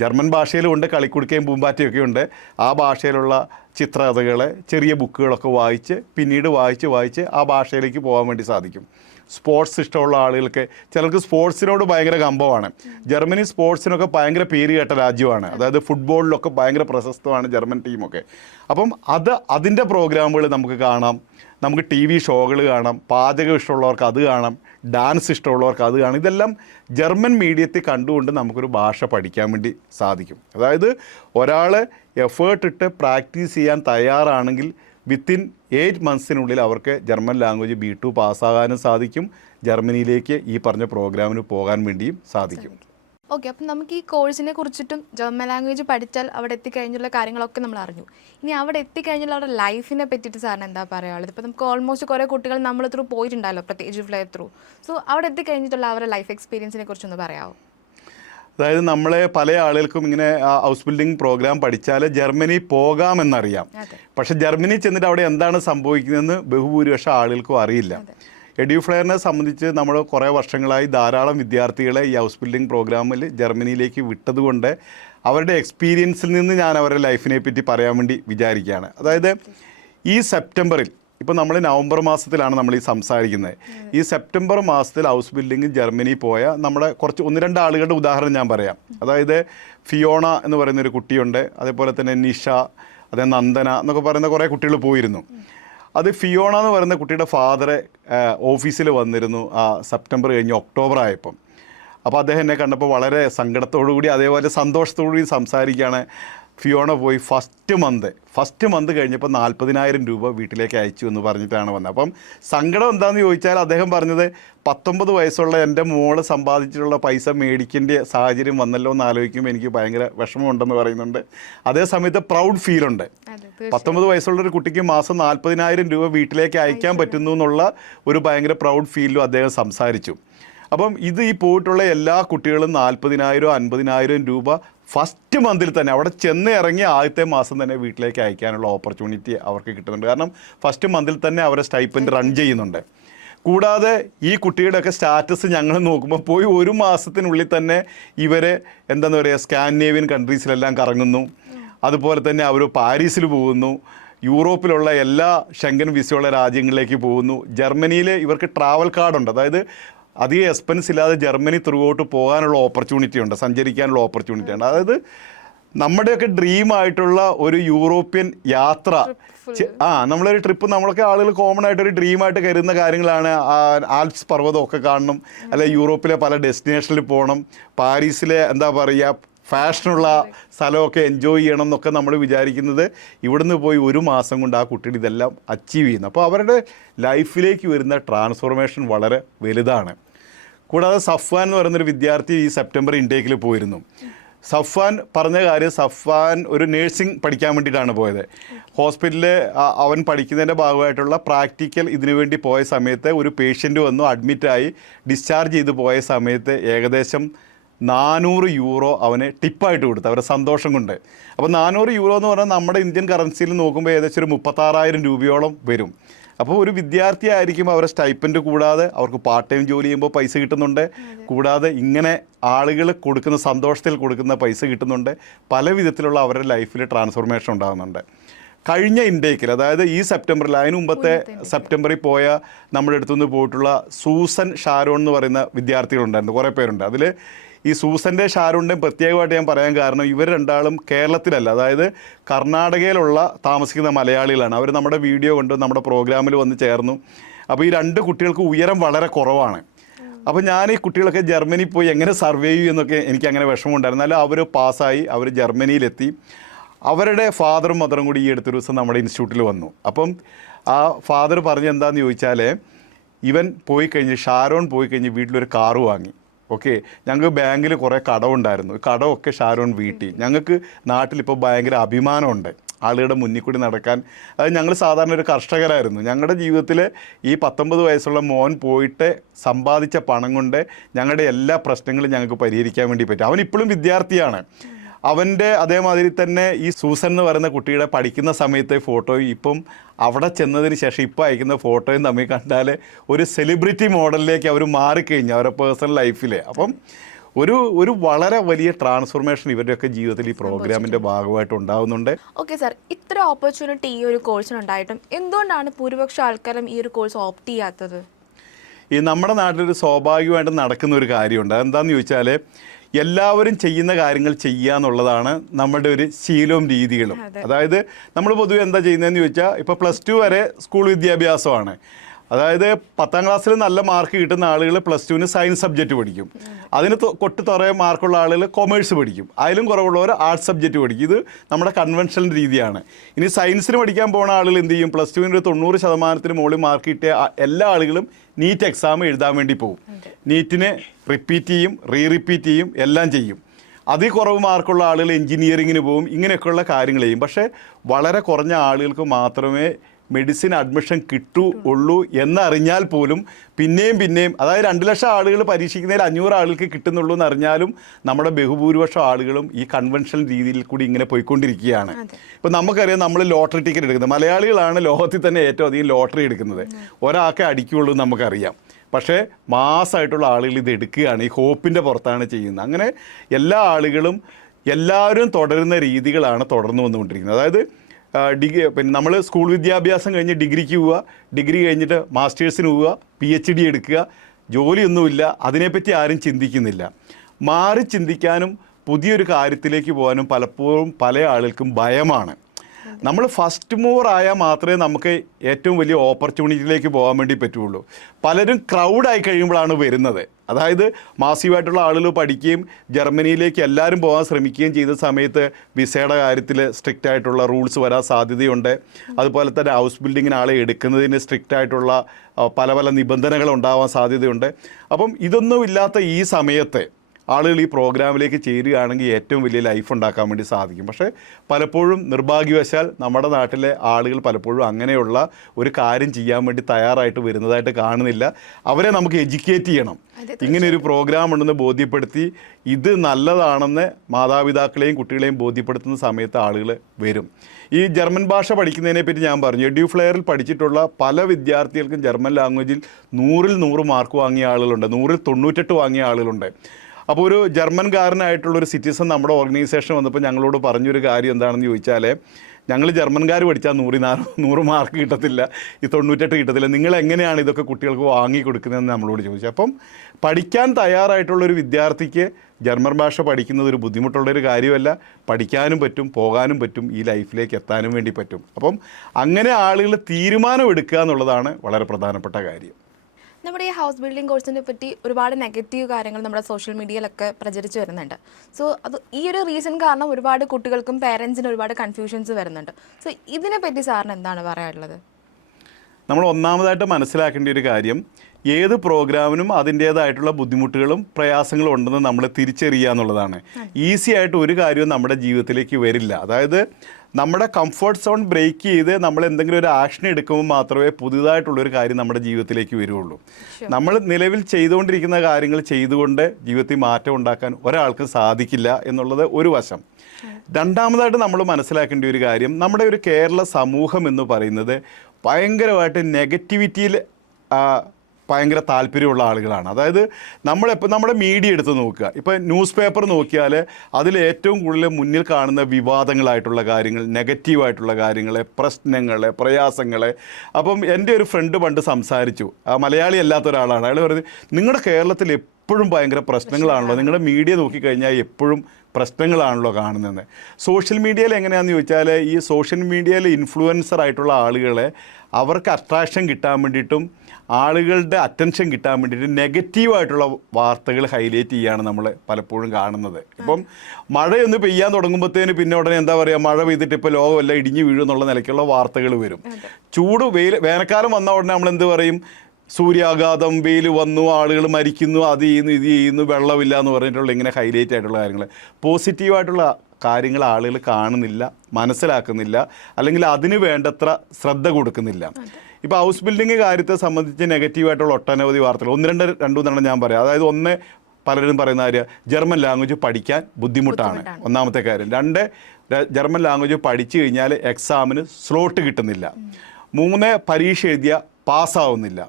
ജർമ്മൻ ഭാഷയിലുണ്ട് കളിക്കുടുക്കയും പൂമ്പാറ്റയൊക്കെ ഉണ്ട്. ആ ഭാഷയിലുള്ള ചിത്രകഥകൾ, ചെറിയ ബുക്കുകളൊക്കെ വായിച്ച് പിന്നീട് വായിച്ച് ആ ഭാഷയിലേക്ക് പോകാൻ വേണ്ടി സാധിക്കും. സ്പോർട്സ് ഇഷ്ടമുള്ള ആളുകൾക്ക്, ചിലർക്ക് സ്പോർട്സിനോട് ഭയങ്കര കമ്പമാണ്. ജർമ്മനി സ്പോർട്സിനൊക്കെ ഭയങ്കര പേര് കേട്ട രാജ്യമാണ്. അതായത് ഫുട്ബോളിലൊക്കെ ഭയങ്കര പ്രശസ്തമാണ് ജർമ്മൻ ടീമൊക്കെ. അപ്പം അതിൻ്റെ പ്രോഗ്രാമുകൾ നമുക്ക് കാണാം, നമുക്ക് TV ഷോകൾ കാണാം, പാചകം ഇഷ്ടമുള്ളവർക്ക് അത് കാണാം, ഡാൻസ് ഇഷ്ടമുള്ളവർക്ക് അത് കാണാം. ഇതെല്ലാം ജർമ്മൻ മീഡിയത്തിൽ കണ്ടുകൊണ്ട് നമുക്കൊരു ഭാഷ പഠിക്കാൻ വേണ്ടി സാധിക്കും. അതായത് ഒരാൾ എഫേർട്ട് ഇട്ട് പ്രാക്ടീസ് ചെയ്യാൻ തയ്യാറാണെങ്കിൽ വിത്തിൻ 8 മന്ത്സിനുള്ളിൽ അവർക്ക് ജർമ്മൻ ലാംഗ്വേജ് B2 പാസ്സാകാനും സാധിക്കും, ജർമ്മനിയിലേക്ക് ഈ പറഞ്ഞ പ്രോഗ്രാമിന് പോകാൻ വേണ്ടിയും സാധിക്കും. ഓക്കെ, അപ്പം നമുക്ക് ഈ കോഴ്സിനെ കുറിച്ചിട്ടും ജർമ്മൻ ലാംഗ്വേജ് പഠിച്ചാൽ അവിടെ എത്തിക്കഴിഞ്ഞുള്ള കാര്യങ്ങളൊക്കെ നമ്മൾ അറിഞ്ഞു. ഇനി അവിടെ എത്തിക്കഴിഞ്ഞാൽ അവരുടെ ലൈഫിനെ പറ്റിയിട്ട് സാറിന് എന്താ പറയാനുള്ളത്? ഇപ്പോൾ നമുക്ക് ഓൾമോസ്റ്റ് കുറേ കുട്ടികൾ നമ്മൾ ത്രൂ പോയിട്ടുണ്ടല്ലോ, പ്രത്യേകിച്ച് ഫ്ലെയർ ത്രൂ. സോ അവിടെ എത്തിക്കഴിഞ്ഞിട്ടുള്ള അവരുടെ ലൈഫ് എക്സ്പീരിയൻസിനെ കുറിച്ചൊന്ന് പറയാമോ? അതായത് നമ്മളെ പല ആളുകൾക്കും ഇങ്ങനെ ഹൗസ് ബിൽഡിംഗ് പ്രോഗ്രാം പഠിച്ചാൽ ജർമ്മനി പോകാമെന്നറിയാം. പക്ഷെ ജർമ്മനി ചെന്നിട്ട് അവിടെ എന്താണ് സംഭവിക്കുന്നതെന്ന് ബഹുഭൂരിപക്ഷം ആളുകൾക്കും അറിയില്ല. എഡ്യൂഫ്ലെയറിനെ സംബന്ധിച്ച് നമ്മൾ കുറേ വർഷങ്ങളായി ധാരാളം വിദ്യാർത്ഥികളെ ഈ ഹൗസ് ബിൽഡിംഗ് പ്രോഗ്രാമിൽ ജർമ്മനിയിലേക്ക് വിട്ടതുകൊണ്ട് അവരുടെ എക്സ്പീരിയൻസിൽ നിന്ന് ഞാൻ അവരുടെ ലൈഫിനെ പറ്റി പറയാൻ വേണ്ടി വിചാരിക്കുകയാണ്. അതായത് ഈ സെപ്റ്റംബറിൽ, ഇപ്പോൾ നമ്മൾ നവംബർ മാസത്തിലാണ് നമ്മൾ ഈ സംസാരിക്കുന്നത്, ഈ സെപ്റ്റംബർ മാസത്തിൽ ഹൗസ് ബിൽഡിംഗ് ജർമ്മനി പോയ നമ്മുടെ കുറച്ച് 1-2 ആളുകളുടെ ഉദാഹരണം ഞാൻ പറയാം. അതായത് ഫിയോണ എന്ന് പറയുന്നൊരു കുട്ടിയുണ്ട്, അതേപോലെ തന്നെ നിഷ, അതേ നന്ദന എന്നൊക്കെ പറയുന്ന കുറേ കുട്ടികൾ പോയിരുന്നു. അത് ഫിയോണ എന്ന് പറയുന്ന കുട്ടിയുടെ ഫാദറെ ഓഫീസിൽ വന്നിരുന്നു സെപ്റ്റംബർ കഴിഞ്ഞ് ഒക്ടോബർ ആയപ്പം. അപ്പോൾ അദ്ദേഹം എന്നെ കണ്ടപ്പോൾ വളരെ സങ്കടത്തോടു കൂടി അതേപോലെ സന്തോഷത്തോടു കൂടി സംസാരിക്കുകയാണ്. ഫിയോണ പോയി ഫസ്റ്റ് മന്ത് കഴിഞ്ഞപ്പോൾ 40,000 രൂപ വീട്ടിലേക്ക് അയച്ചു എന്ന് പറഞ്ഞിട്ടാണ് വന്നത്. അപ്പം സങ്കടം എന്താണെന്ന് ചോദിച്ചാൽ അദ്ദേഹം പറഞ്ഞത് 19 വയസ്സുള്ള എൻ്റെ മോള് സമ്പാദിച്ചിട്ടുള്ള പൈസ മേടിക്കേണ്ട സാഹചര്യം വന്നല്ലോ എന്ന് ആലോചിക്കുമ്പോൾ എനിക്ക് ഭയങ്കര വിഷമമുണ്ടെന്ന് പറയുന്നുണ്ട്. അതേ സമയത്ത് പ്രൗഡ് ഫീലുണ്ട്. 19 വയസ്സുള്ളൊരു കുട്ടിക്ക് മാസം 40,000 രൂപ വീട്ടിലേക്ക് അയക്കാൻ പറ്റുന്നു എന്നുള്ള ഒരു ഭയങ്കര പ്രൗഡ് ഫീലിലും അദ്ദേഹം സംസാരിച്ചു. അപ്പം ഈ പോയിട്ടുള്ള എല്ലാ കുട്ടികളും 40,000 50,000 രൂപ ഫസ്റ്റ് മന്തിൽ തന്നെ അവിടെ ചെന്ന് ഇറങ്ങി ആദ്യത്തെ മാസം തന്നെ വീട്ടിലേക്ക് അയക്കാനുള്ള ഓപ്പർച്യൂണിറ്റി അവർക്ക് കിട്ടുന്നുണ്ട്. കാരണം ഫസ്റ്റ് മന്തിൽ തന്നെ അവരെ സ്റ്റൈപ്പൻഡ് റൺ ചെയ്യുന്നുണ്ട്. കൂടാതെ ഈ കുട്ടിയുടെയൊക്കെ സ്റ്റാറ്റസ് ഞങ്ങൾ നോക്കുമ്പോൾ പോയി 1 മാസത്തിനുള്ളിൽ തന്നെ ഇവർ എന്താണെന്ന് പറയുക സ്കാൻഡിനേവിയൻ കൺട്രീസിലെല്ലാം കറങ്ങുന്നു. അതുപോലെ തന്നെ അവർ പാരീസിൽ പോകുന്നു, യൂറോപ്പിലുള്ള എല്ലാ ഷെങ്കൻ വിസയുള്ള രാജ്യങ്ങളിലേക്ക് പോകുന്നു. ജർമ്മനിയിൽ ഇവർക്ക് ട്രാവൽ കാർഡുണ്ട്. അതായത് അധികം എക്സ്പെൻസ് ഇല്ലാതെ ജർമ്മനി ത്രൂ ഔട്ട് പോകാനുള്ള ഓപ്പർച്യൂണിറ്റി ഉണ്ട്, സഞ്ചരിക്കാനുള്ള ഓപ്പർച്യൂണിറ്റി ഉണ്ട്. അതായത് നമ്മുടെയൊക്കെ ഡ്രീമായിട്ടുള്ള ഒരു യൂറോപ്യൻ യാത്ര, നമ്മളൊരു ട്രിപ്പ്, നമ്മളൊക്കെ ആളുകൾ കോമൺ ആയിട്ടൊരു ഡ്രീമായിട്ട് കരുതുന്ന കാര്യങ്ങളാണ്. ആൽപ്സ് പർവ്വതമൊക്കെ കാണണം, അല്ലെ യൂറോപ്പിലെ പല ഡെസ്റ്റിനേഷനിൽ പോകണം, പാരീസിലെ എന്താ പറയുക ഫാഷനുള്ള സ്ഥലമൊക്കെ എൻജോയ് ചെയ്യണം എന്നൊക്കെ നമ്മൾ വിചാരിക്കുന്നത് ഇവിടുന്ന് പോയി 1 മാസം കൊണ്ട് ആ കുട്ടികൾ ഇതെല്ലാം അച്ചീവ് ചെയ്യുന്നു. അപ്പോൾ അവരുടെ ലൈഫിലേക്ക് വരുന്ന ട്രാൻസ്ഫോർമേഷൻ വളരെ വലുതാണ്. കൂടാതെ സഫ്വാൻ എന്ന് പറയുന്നൊരു വിദ്യാർത്ഥി ഈ സെപ്റ്റംബർ ഇൻടേക്കിൽ പോയിരുന്നു. സഫ്വാൻ പറഞ്ഞ കാര്യം, സഫ്വാൻ ഒരു നേഴ്സിംഗ് പഠിക്കാൻ വേണ്ടിയിട്ടാണ് പോയത്. ഹോസ്പിറ്റലിൽ അവൻ പഠിക്കുന്നതിൻ്റെ ഭാഗമായിട്ടുള്ള പ്രാക്ടിക്കൽ ഇതിനു വേണ്ടി പോയ സമയത്ത് ഒരു പേഷ്യൻ്റ് വന്നു, അഡ്മിറ്റായി ഡിസ്ചാർജ് ചെയ്ത് പോയ സമയത്ത് ഏകദേശം 400 യൂറോ അവന് ടിപ്പായിട്ട് കൊടുത്തു, അവരുടെ സന്തോഷം കൊണ്ട്. അപ്പോൾ 400 യൂറോ എന്ന് പറഞ്ഞാൽ നമ്മുടെ ഇന്ത്യൻ കറൻസിയിൽ നോക്കുമ്പോൾ ഏകദേശം ഒരു 36,000 രൂപയോളം വരും. അപ്പോൾ ഒരു വിദ്യാർത്ഥി ആയിരിക്കും അവരുടെ സ്റ്റൈപ്പൻഡ് കൂടാതെ അവർക്ക് പാർട്ട് ടൈം ജോലി ചെയ്യുമ്പോൾ പൈസ കിട്ടുന്നുണ്ട്, കൂടാതെ ഇങ്ങനെ ആളുകൾ കൊടുക്കുന്ന സന്തോഷത്തിൽ കൊടുക്കുന്ന പൈസ കിട്ടുന്നുണ്ട്. പല വിധത്തിലുള്ള അവരുടെ ലൈഫിൽ ട്രാൻസ്ഫോർമേഷൻ ഉണ്ടാകുന്നുണ്ട്. കഴിഞ്ഞ ഇൻടേക്കിൽ, അതായത് ഈ സെപ്റ്റംബറിൽ, അതിന് മുമ്പത്തെ സെപ്റ്റംബറിൽ പോയ നമ്മുടെ അടുത്തുനിന്ന് പോയിട്ടുള്ള സൂസൻ ഷാരോൺ എന്ന് പറയുന്ന വിദ്യാർത്ഥികളുണ്ടായിരുന്നു, കുറേ പേരുണ്ട്. അതിൽ ഈ സൂസൻ്റെ ഷാരൂണിൻ്റെയും പ്രത്യേകമായിട്ട് ഞാൻ പറയാൻ കാരണം ഇവർ രണ്ടാളും കേരളത്തിലല്ല, അതായത് കർണാടകയിലുള്ള താമസിക്കുന്ന മലയാളികളാണ്. അവർ നമ്മുടെ വീഡിയോ കൊണ്ട് നമ്മുടെ പ്രോഗ്രാമിൽ വന്ന് ചേർന്നു. അപ്പോൾ ഈ രണ്ട് കുട്ടികൾക്ക് ഉയരം വളരെ കുറവാണ്. അപ്പോൾ ഞാൻ ഈ കുട്ടികളൊക്കെ ജർമ്മനി പോയി എങ്ങനെ സർവൈവ് ചെയ്യുമെന്നൊക്കെ എനിക്ക് അങ്ങനെ വിഷമമുണ്ടായിരുന്നു. എന്നാലും അവർ പാസ്സായി, അവർ ജർമ്മനിയിലെത്തി. അവരുടെ ഫാദറും മദറും കൂടി ഈ അടുത്തൊരു ദിവസം നമ്മുടെ ഇൻസ്റ്റിറ്റ്യൂട്ടിൽ വന്നു. അപ്പം ആ ഫാദർ പറഞ്ഞെന്താണെന്ന് ചോദിച്ചാൽ ഇവൻ പോയി കഴിഞ്ഞ് ഷാരോൺ പോയി കഴിഞ്ഞ് വീട്ടിലൊരു കാറ് വാങ്ങി. ഓക്കെ, ഞങ്ങൾക്ക് ബാങ്കിൽ കുറേ കടമുണ്ടായിരുന്നു. കടമൊക്കെ ഷാരോൺ വീട്ടി. ഞങ്ങൾക്ക് നാട്ടിലിപ്പോൾ ഭയങ്കര അഭിമാനമുണ്ട് ആളുകളുടെ മുന്നിൽ കൂടി നടക്കാൻ. അത് ഞങ്ങൾ സാധാരണ ഒരു കർഷകരായിരുന്നു. ഞങ്ങളുടെ ജീവിതത്തിൽ ഈ 19 വയസ്സുള്ള മോൻ പോയിട്ട് സമ്പാദിച്ച പണം കൊണ്ട് ഞങ്ങളുടെ എല്ലാ പ്രശ്നങ്ങളും ഞങ്ങൾക്ക് പരിഹരിക്കാൻ വേണ്ടി പറ്റും. അവൻ ഇപ്പോഴും വിദ്യാർത്ഥിയാണ്. അവൻ്റെ അതേമാതിരി തന്നെ ഈ സൂസൻ എന്ന് പറയുന്ന കുട്ടിയുടെ പഠിക്കുന്ന സമയത്തെ ഫോട്ടോയും ഇപ്പം അവിടെ ചെന്നതിന് ശേഷം ഇപ്പോൾ അയക്കുന്ന ഫോട്ടോയും തമ്മിൽ കണ്ടാൽ ഒരു സെലിബ്രിറ്റി മോഡലിലേക്ക് അവർ മാറിക്കഴിഞ്ഞു അവരുടെ പേഴ്സണൽ ലൈഫിൽ. അപ്പം ഒരു വളരെ വലിയ ട്രാൻസ്ഫോർമേഷൻ ഇവരുടെയൊക്കെ ജീവിതത്തിൽ ഈ പ്രോഗ്രാമിൻ്റെ ഭാഗമായിട്ട് ഉണ്ടാകുന്നുണ്ട്. ഓക്കെ സാർ, ഇത്ര ഓപ്പർച്യൂണിറ്റി ഈ ഒരു കോഴ്സിനുണ്ടായിട്ടും എന്തുകൊണ്ടാണ് ഭൂരിപക്ഷം ആൾക്കാരും ഈ ഒരു കോഴ്സ് ഓപ്റ്റ് ചെയ്യാത്തത്? ഈ നമ്മുടെ നാട്ടിലൊരു സ്വാഭാവികമായിട്ട് നടക്കുന്ന ഒരു കാര്യമുണ്ട്. അതെന്താണെന്ന് ചോദിച്ചാൽ എല്ലാവരും ചെയ്യുന്ന കാര്യങ്ങൾ ചെയ്യുക എന്നുള്ളതാണ് നമ്മുടെ ഒരു ശീലവും രീതികളും. അതായത് നമ്മൾ പൊതുവെ എന്താ ചെയ്യുന്നതെന്ന് ചോദിച്ചാൽ ഇപ്പോൾ +2 വരെ സ്കൂൾ വിദ്യാഭ്യാസമാണ്. അതായത് 10ാം ക്ലാസ്സിൽ നല്ല മാർക്ക് കിട്ടുന്ന ആളുകൾ +2-ന് സയൻസ് സബ്ജക്റ്റ് പഠിക്കും. അതിന് കുറേ മാർക്കുള്ള ആളുകൾ കൊമേഴ്സ് പഠിക്കും. അതിലും കുറവുള്ളവർ ആർട്സ് സബ്ജക്റ്റ് പഠിക്കും. ഇത് നമ്മുടെ കൺവെൻഷണൽ രീതിയാണ്. ഇനി സയൻസിന് പഠിക്കാൻ പോകുന്ന ആളുകൾ എന്ത് ചെയ്യും? +2-ന് 90% മുകളിൽ മാർക്ക് കിട്ടിയ എല്ലാ ആളുകളും നീറ്റ് എക്സാം എഴുതാൻ വേണ്ടി പോകും. നീറ്റിന് റിപ്പീറ്റ് ചെയ്യും, റിപ്പീറ്റ് ചെയ്യും, എല്ലാം ചെയ്യും. അതിൽ കുറവ് മാർക്കുള്ള ആളുകൾ എൻജിനീയറിങ്ങിന് പോകും. ഇങ്ങനെയൊക്കെയുള്ള കാര്യങ്ങൾ ചെയ്യും. പക്ഷേ വളരെ കുറഞ്ഞ ആളുകൾക്ക് മാത്രമേ മെഡിസിൻ അഡ്മിഷൻ കിട്ടുള്ളൂ എന്നറിഞ്ഞാൽ പോലും പിന്നെയും അതായത് 2 ലക്ഷം ആളുകൾ പരീക്ഷിക്കുന്നതിൽ 500 ആളുകൾക്ക് കിട്ടുന്നുള്ളൂ എന്നറിഞ്ഞാലും നമ്മുടെ ബഹുഭൂരിപക്ഷം ആളുകളും ഈ കൺവെൻഷണൽ രീതിയിൽ കൂടി ഇങ്ങനെ പോയിക്കൊണ്ടിരിക്കുകയാണ്. ഇപ്പോൾ നമുക്കറിയാം, നമ്മൾ ലോട്ടറി ടിക്കറ്റ് എടുക്കുന്നത് മലയാളികളാണ് ലോകത്തിൽ തന്നെ ഏറ്റവും അധികം ലോട്ടറി എടുക്കുന്നത്. ഒരാൾക്കേ അടിക്കുകയുള്ളൂ എന്ന് നമുക്കറിയാം. പക്ഷേ മാസമായിട്ടുള്ള ആളുകൾ ഇത് എടുക്കുകയാണ്. ഈ ഹോപ്പിൻ്റെ പുറത്താണ് ചെയ്യുന്നത്. അങ്ങനെ എല്ലാ ആളുകളും എല്ലാവരും തുടരുന്ന രീതികളാണ് തുടർന്നു വന്നുകൊണ്ടിരിക്കുന്നത്. അതായത് പിന്നെ നമ്മൾ സ്കൂൾ വിദ്യാഭ്യാസം കഴിഞ്ഞ് ഡിഗ്രിക്ക് പോവുക, ഡിഗ്രി കഴിഞ്ഞിട്ട് മാസ്റ്റേഴ്സിന് പോവുക, PhD എടുക്കുക, ജോലിയൊന്നുമില്ല. അതിനെപ്പറ്റി ആരും ചിന്തിക്കുന്നില്ല. മാറി ചിന്തിക്കാനും പുതിയൊരു കാര്യത്തിലേക്ക് പോകാനും പലപ്പോഴും പല ആളുകൾക്കും ഭയമാണ്. നമ്മൾ ഫസ്റ്റ് മൂവർ ആയാൽ മാത്രമേ നമുക്ക് ഏറ്റവും വലിയ ഓപ്പർച്യൂണിറ്റിയിലേക്ക് പോകാൻ വേണ്ടി പറ്റുള്ളൂ. പലരും ക്രൗഡായി കഴിയുമ്പോഴാണ് വരുന്നത്. അതായത് മാസീവായിട്ടുള്ള ആളുകൾ പഠിക്കുകയും ജർമ്മനിയിലേക്ക് എല്ലാവരും പോകാൻ ശ്രമിക്കുകയും ചെയ്ത സമയത്ത് വിസയുടെ കാര്യത്തിൽ സ്ട്രിക്റ്റ് ആയിട്ടുള്ള റൂൾസ് വരാൻ സാധ്യതയുണ്ട്. അതുപോലെ തന്നെ ഹൗസ് ബിൽഡിങ്ങിന് ആളെ എടുക്കുന്നതിന് സ്ട്രിക്റ്റ് ആയിട്ടുള്ള പല നിബന്ധനകൾ ഉണ്ടാവാൻ സാധ്യതയുണ്ട്. അപ്പം ഇതൊന്നും ഇല്ലാത്ത ഈ സമയത്ത് ആളുകൾ ഈ പ്രോഗ്രാമിലേക്ക് ചേരുകയാണെങ്കിൽ ഏറ്റവും വലിയ ലൈഫ് ഉണ്ടാക്കാൻ വേണ്ടി സാധിക്കും. പക്ഷേ പലപ്പോഴും നിർഭാഗ്യവശാൽ നമ്മുടെ നാട്ടിലെ ആളുകൾ പലപ്പോഴും അങ്ങനെയുള്ള ഒരു കാര്യം ചെയ്യാൻ വേണ്ടി തയ്യാറായിട്ട് വരുന്നതായിട്ട് കാണുന്നില്ല. അവരെ നമുക്ക് എഡ്യൂക്കേറ്റ് ചെയ്യണം. ഇങ്ങനെയൊരു പ്രോഗ്രാം ഉണ്ടെന്ന് ബോധ്യപ്പെടുത്തി ഇത് നല്ലതാണെന്ന് മാതാപിതാക്കളെയും കുട്ടികളെയും ബോധ്യപ്പെടുത്തുന്ന സമയത്ത് ആളുകൾ വരും. ഈ ജർമ്മൻ ഭാഷ പഠിക്കുന്നതിനെ പറ്റി ഞാൻ പറഞ്ഞു. എഡ്യൂഫ്ലെയറിൽ പഠിച്ചിട്ടുള്ള പല വിദ്യാർത്ഥികൾക്കും ജർമ്മൻ ലാംഗ്വേജിൽ 100-ൽ 100 മാർക്ക് വാങ്ങിയ ആളുകളുണ്ട്, 100-ൽ 98 വാങ്ങിയ ആളുകളുണ്ട്. അപ്പോൾ ഒരു ജർമ്മൻകാരനായിട്ടുള്ളൊരു സിറ്റിസൺ നമ്മുടെ ഓർഗനൈസേഷൻ വന്നപ്പോൾ ഞങ്ങളോട് പറഞ്ഞൊരു കാര്യം എന്താണെന്ന് ചോദിച്ചാൽ, ഞങ്ങൾ ജർമ്മൻകാർ പഠിച്ചാൽ 100 മാർക്ക് കിട്ടത്തില്ല, ഈ 98 കിട്ടത്തില്ല, നിങ്ങൾ എങ്ങനെയാണ് ഇതൊക്കെ കുട്ടികൾക്ക് വാങ്ങി കൊടുക്കുന്നതെന്ന് നമ്മളോട് ചോദിച്ചു. അപ്പം പഠിക്കാൻ തയ്യാറായിട്ടുള്ളൊരു വിദ്യാർത്ഥിക്ക് ജർമ്മൻ ഭാഷ പഠിക്കുന്നത് ഒരു ബുദ്ധിമുട്ടുള്ളൊരു കാര്യമല്ല. പഠിക്കാനും പറ്റും, പോകാനും പറ്റും, ഈ ലൈഫിലേക്ക് എത്താനും വേണ്ടി പറ്റും. അപ്പം അങ്ങനെ ആളുകൾ തീരുമാനമെടുക്കുക എന്നുള്ളതാണ് വളരെ പ്രധാനപ്പെട്ട കാര്യം. നമ്മുടെ ഈ ഹൗസ് ബിൽഡിംഗ് കോഴ്സിനെ പറ്റി ഒരുപാട് നെഗറ്റീവ് കാര്യങ്ങൾ നമ്മുടെ സോഷ്യൽ മീഡിയയിലൊക്കെ പ്രചരിച്ച് വരുന്നുണ്ട്. സോ അത് ഈ ഒരു റീസൺ കാരണം ഒരുപാട് കുട്ടികൾക്കും പേരൻസിനും ഒരുപാട് കൺഫ്യൂഷൻസ് വരുന്നുണ്ട്. സോ ഇതിനെ പറ്റി സാറിന് എന്താണ് പറയാനുള്ളത്? നമ്മൾ ഒന്നാമതായിട്ട് മനസ്സിലാക്കേണ്ട ഒരു കാര്യം, ഏത് പ്രോഗ്രാമിനും അതിൻ്റേതായിട്ടുള്ള ബുദ്ധിമുട്ടുകളും പ്രയാസങ്ങളും ഉണ്ടെന്ന് നമ്മൾ തിരിച്ചറിയുക എന്നുള്ളതാണ്. ഈസി ആയിട്ട് ഒരു കാര്യവും നമ്മുടെ ജീവിതത്തിലേക്ക് വരില്ല. അതായത് നമ്മുടെ കംഫർട്ട് സോൺ ബ്രേക്ക് ചെയ്ത് നമ്മൾ എന്തെങ്കിലും ഒരു ആക്ഷൻ എടുക്കുമ്പോൾ മാത്രമേ പുതുതായിട്ടുള്ളൊരു കാര്യം നമ്മുടെ ജീവിതത്തിലേക്ക് വരുള്ളൂ. നമ്മൾ നിലവിൽ ചെയ്തുകൊണ്ടിരിക്കുന്ന കാര്യങ്ങൾ ചെയ്തുകൊണ്ട് ജീവിതത്തിൽ മാറ്റം ഉണ്ടാക്കാൻ ഒരാൾക്കും സാധിക്കില്ല എന്നുള്ളത് ഒരു വശം. രണ്ടാമതായിട്ട് നമ്മൾ മനസ്സിലാക്കേണ്ട ഒരു കാര്യം, നമ്മുടെ ഒരു കേരള സമൂഹം എന്ന് പറയുന്നത് ഭയങ്കരമായിട്ട് നെഗറ്റിവിറ്റിയിൽ ഭയങ്കര താല്പര്യമുള്ള ആളുകളാണ്. അതായത് നമ്മളെപ്പോൾ നമ്മുടെ മീഡിയ എടുത്ത് നോക്കുക, ഇപ്പോൾ ന്യൂസ് പേപ്പർ നോക്കിയാൽ അതിൽ ഏറ്റവും കൂടുതൽ മുന്നിൽ കാണുന്ന വിവാദങ്ങളായിട്ടുള്ള കാര്യങ്ങൾ, നെഗറ്റീവായിട്ടുള്ള കാര്യങ്ങൾ, പ്രശ്നങ്ങൾ, പ്രയാസങ്ങൾ. അപ്പം എൻ്റെ ഒരു ഫ്രണ്ട് പണ്ട് സംസാരിച്ചു, മലയാളി അല്ലാത്ത ഒരാളാണ്. അയാൾ പറഞ്ഞത്, നിങ്ങളുടെ കേരളത്തിൽ എപ്പോഴും ഭയങ്കര പ്രശ്നങ്ങളാണല്ലോ. നിങ്ങളുടെ മീഡിയ നോക്കിക്കഴിഞ്ഞാൽ എപ്പോഴും പ്രശ്നങ്ങളാണല്ലോ കാണുന്നത്. സോഷ്യൽ മീഡിയയിൽ എങ്ങനെയാണെന്ന് ചോദിച്ചാൽ ഈ സോഷ്യൽ മീഡിയയിൽ ഇൻഫ്ലുവൻസർ ആയിട്ടുള്ള ആളുകളെ അവർക്ക് അട്രാക്ഷൻ കിട്ടാൻ വേണ്ടിയിട്ടും ആളുകളുടെ അറ്റൻഷൻ കിട്ടാൻ വേണ്ടിയിട്ട് നെഗറ്റീവായിട്ടുള്ള വാർത്തകൾ ഹൈലൈറ്റ് ചെയ്യുകയാണ് നമ്മൾ പലപ്പോഴും കാണുന്നത്. ഇപ്പം മഴയൊന്ന് പെയ്യാൻ തുടങ്ങുമ്പോഴത്തേന് പിന്നെ ഉടനെ എന്താ പറയുക, മഴ പെയ്തിട്ട് ഇപ്പോൾ ലോകമെല്ലാം ഇടിഞ്ഞു വീഴും എന്നുള്ള നിലയ്ക്കുള്ള വാർത്തകൾ വരും. വേനൽക്കാലം വന്ന ഉടനെ നമ്മൾ എന്ത് പറയും, സൂര്യാഘാതം, വെയിൽ വന്നു, ആളുകൾ മരിക്കുന്നു, അത് ചെയ്യുന്നു, ഇത് ചെയ്യുന്നു, വെള്ളമില്ല എന്ന് പറഞ്ഞിട്ടുള്ള ഇങ്ങനെ ഹൈലൈറ്റ് ആയിട്ടുള്ള കാര്യങ്ങൾ. പോസിറ്റീവായിട്ടുള്ള കാര്യങ്ങൾ ആളുകൾ കാണുന്നില്ല, മനസ്സിലാക്കുന്നില്ല, അല്ലെങ്കിൽ അതിന് വേണ്ടത്ര ശ്രദ്ധ കൊടുക്കുന്നില്ല. ഇപ്പോൾ ഹൗസ് ബിൽഡിംഗ് കാര്യത്തെ സംബന്ധിച്ച് നെഗറ്റീവായിട്ടുള്ള ഒട്ടനവധി വാർത്തകൾ രണ്ടു മൂന്നെണ്ണം ഞാൻ പറയാം. അതായത് ഒന്ന്, പലരും പറയുന്ന കാര്യം ജർമ്മൻ ലാംഗ്വേജ് പഠിക്കാൻ ബുദ്ധിമുട്ടാണ്, ഒന്നാമത്തെ കാര്യം. രണ്ട്, ജർമ്മൻ ലാംഗ്വേജ് പഠിച്ചു കഴിഞ്ഞാൽ എക്സാമിന് സ്ലോട്ട് കിട്ടുന്നില്ല. മൂന്ന്, പരീക്ഷ എഴുതിയ പാസ്സാവുന്നില്ല.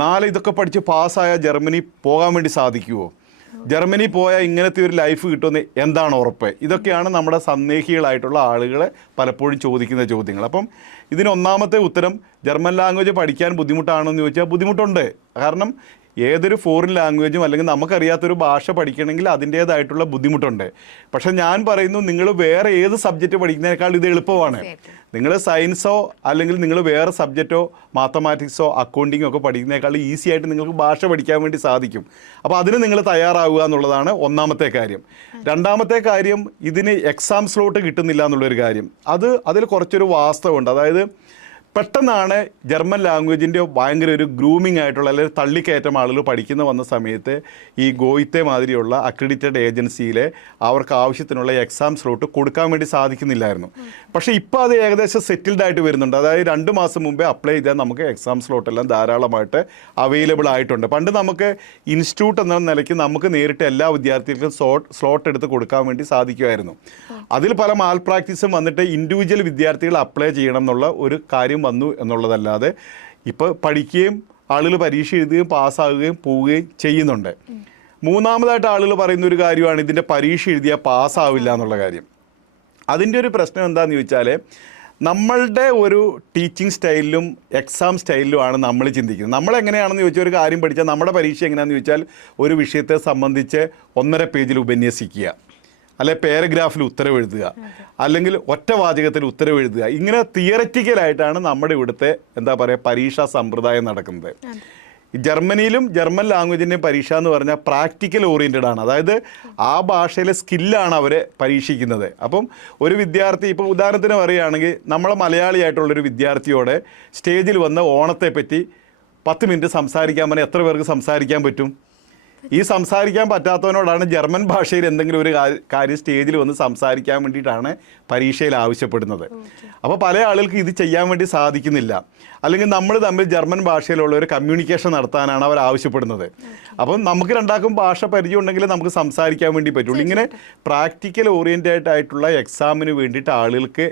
നാല്, ഇതൊക്കെ പഠിച്ച് പാസ്സായ ജർമ്മനി പോകാൻ വേണ്ടി സാധിക്കുമോ? ജർമ്മനി പോയാൽ ഇങ്ങനത്തെ ഒരു ലൈഫ് കിട്ടുമെന്ന് എന്താണ് ഉറപ്പ്? ഇതൊക്കെയാണ് നമ്മുടെ സന്ദേഹികളായിട്ടുള്ള ആളുകൾ പലപ്പോഴും ചോദിക്കുന്ന ചോദ്യങ്ങൾ. അപ്പം ഇതിന് ഒന്നാമത്തെ ഉത്തരം, ജർമ്മൻ ലാംഗ്വേജ് പഠിക്കാൻ ബുദ്ധിമുട്ടാണെന്ന് ചോദിച്ചാൽ ബുദ്ധിമുട്ടുണ്ട്. കാരണം ഏതൊരു ഫോറിൻ ലാംഗ്വേജും അല്ലെങ്കിൽ നമുക്കറിയാത്തൊരു ഭാഷ പഠിക്കണമെങ്കിൽ അതിൻ്റേതായിട്ടുള്ള ബുദ്ധിമുട്ടുണ്ട്. പക്ഷെ ഞാൻ പറയുന്നു, നിങ്ങൾ വേറെ ഏത് സബ്ജക്റ്റ് പഠിക്കുന്നതിനേക്കാൾ ഇത് എളുപ്പമാണ്. നിങ്ങൾ സയൻസോ അല്ലെങ്കിൽ നിങ്ങൾ വേറെ സബ്ജക്റ്റോ മാത്തമാറ്റിക്സോ അക്കൗണ്ടിങ്ങോ ഒക്കെ പഠിക്കുന്നതിനേക്കാൾ ഈസി ആയിട്ട് നിങ്ങൾക്ക് ഭാഷ പഠിക്കാൻ വേണ്ടി സാധിക്കും. അപ്പോൾ അതിന് നിങ്ങൾ തയ്യാറാവുക എന്നുള്ളതാണ് ഒന്നാമത്തെ കാര്യം. രണ്ടാമത്തെ കാര്യം, ഇതിന് എക്സാം സ്ലോട്ട് കിട്ടുന്നില്ല എന്നുള്ളൊരു കാര്യം. അതിൽ കുറച്ചൊരു വാസ്തവമുണ്ട്. അതായത് പെട്ടെന്നാണ് ജർമ്മൻ ലാംഗ്വേജിൻ്റെ ഭയങ്കര ഒരു ഗ്രൂമിംഗ് ആയിട്ടുള്ള അല്ലെങ്കിൽ തള്ളിക്കയറ്റം ആളുകൾ പഠിക്കുന്ന വന്ന സമയത്ത് ഈ ഗോയിത്തെ മാതിരിയുള്ള അക്രഡിറ്റഡ് ഏജൻസിയിലെ അവർക്ക് ആവശ്യത്തിനുള്ള എക്സാം സ്ലോട്ട് കൊടുക്കാൻ വേണ്ടി സാധിക്കുന്നില്ലായിരുന്നു. പക്ഷേ ഇപ്പോൾ അത് ഏകദേശം സെറ്റിൽഡ് ആയിട്ട് വരുന്നുണ്ട്. അതായത് 2 മാസം മുമ്പേ അപ്ലൈ ചെയ്താൽ നമുക്ക് എക്സാം സ്ലോട്ടെല്ലാം ധാരാളമായിട്ട് അവൈലബിൾ ആയിട്ടുണ്ട്. പണ്ട് നമുക്ക് ഇൻസ്റ്റിറ്റ്യൂട്ട് എന്ന നിലയ്ക്ക് നമുക്ക് നേരിട്ട് എല്ലാ വിദ്യാർത്ഥികൾക്കും സ്ലോട്ട് എടുത്ത് കൊടുക്കാൻ വേണ്ടി സാധിക്കുമായിരുന്നു. അതിൽ പല മാൽ പ്രാക്ടീസും വന്നിട്ട് ഇൻഡിവിജ്വൽ വിദ്യാർത്ഥികൾ അപ്ലൈ ചെയ്യണം എന്നുള്ള ഒരു കാര്യം വന്നു എന്നുള്ളതല്ലാതെ ഇപ്പോൾ പഠിക്കുകയും ആളുകൾ പരീക്ഷ എഴുതുകയും പാസ്സാകുകയും പോവുകയും ചെയ്യുന്നുണ്ട്. മൂന്നാമതായിട്ട് ആളുകൾ പറയുന്ന ഒരു കാര്യമാണ് ഇതിൻ്റെ പരീക്ഷ എഴുതിയാൽ പാസ്സാവില്ല എന്നുള്ള കാര്യം. അതിൻ്റെ ഒരു പ്രശ്നം എന്താണെന്ന് ചോദിച്ചാൽ, നമ്മളുടെ ഒരു ടീച്ചിങ് സ്റ്റൈലിലും എക്സാം സ്റ്റൈലിലുമാണ് നമ്മൾ ചിന്തിക്കുന്നത്. നമ്മളെങ്ങനെയാണെന്ന് ചോദിച്ചാൽ, ഒരു കാര്യം പഠിച്ചാൽ നമ്മുടെ പരീക്ഷ എങ്ങനെയാണെന്ന് ചോദിച്ചാൽ ഒരു വിഷയത്തെ സംബന്ധിച്ച് 1.5 പേജിൽ ഉപന്യസിക്കുക, അല്ലെ പാരഗ്രാഫിൽ ഉത്തരവ് എഴുതുക, അല്ലെങ്കിൽ ഒറ്റ വാചകത്തിൽ ഉത്തരവ് എഴുതുക. ഇങ്ങനെ തിയററ്റിക്കലായിട്ടാണ് നമ്മുടെ ഇവിടുത്തെ എന്താ പറയുക പരീക്ഷാ സമ്പ്രദായം നടക്കുന്നത്. ജർമ്മനിയിലും ജർമ്മൻ ലാംഗ്വേജിൻ്റെയും പരീക്ഷ എന്ന് പറഞ്ഞാൽ പ്രാക്ടിക്കൽ ഓറിയൻറ്റഡ് ആണ്. അതായത് ആ ഭാഷയിലെ സ്കില്ലാണ് അവരെ പരീക്ഷിക്കുന്നത്. അപ്പം ഒരു വിദ്യാർത്ഥി, ഇപ്പോൾ ഉദാഹരണത്തിന് പറയുകയാണെങ്കിൽ, നമ്മളെ മലയാളിയായിട്ടുള്ളൊരു വിദ്യാർത്ഥിയോട് സ്റ്റേജിൽ വന്ന് ഓണത്തെപ്പറ്റി 10 മിനിറ്റ് സംസാരിക്കാൻ പറഞ്ഞാൽ എത്ര പേർക്ക് സംസാരിക്കാൻ പറ്റും? ഈ സംസാരിക്കാൻ പറ്റാത്തവനോടാണ് ജർമ്മൻ ഭാഷയിൽ എന്തെങ്കിലും ഒരു കാര്യം സ്റ്റേജിൽ വന്ന് സംസാരിക്കാൻ വേണ്ടിയിട്ടാണ് പരീക്ഷയിൽ ആവശ്യപ്പെടുന്നത്. അപ്പോൾ പല ആളുകൾക്ക് ഇത് ചെയ്യാൻ വേണ്ടി സാധിക്കുന്നില്ല. അല്ലെങ്കിൽ നമ്മൾ തമ്മിൽ ജർമ്മൻ ഭാഷയിലുള്ള ഒരു കമ്മ്യൂണിക്കേഷൻ നടത്താനാണ് അവർ ആവശ്യപ്പെടുന്നത്. അപ്പം നമുക്ക് രണ്ടാക്കും ഭാഷ പരിചയം ഉണ്ടെങ്കിൽ നമുക്ക് സംസാരിക്കാൻ വേണ്ടി പറ്റുള്ളൂ. ഇങ്ങനെ പ്രാക്ടിക്കൽ ഓറിയൻറ്റഡ് ആയിട്ടുള്ള എക്സാമിന് വേണ്ടിയിട്ട് ആളുകൾക്ക്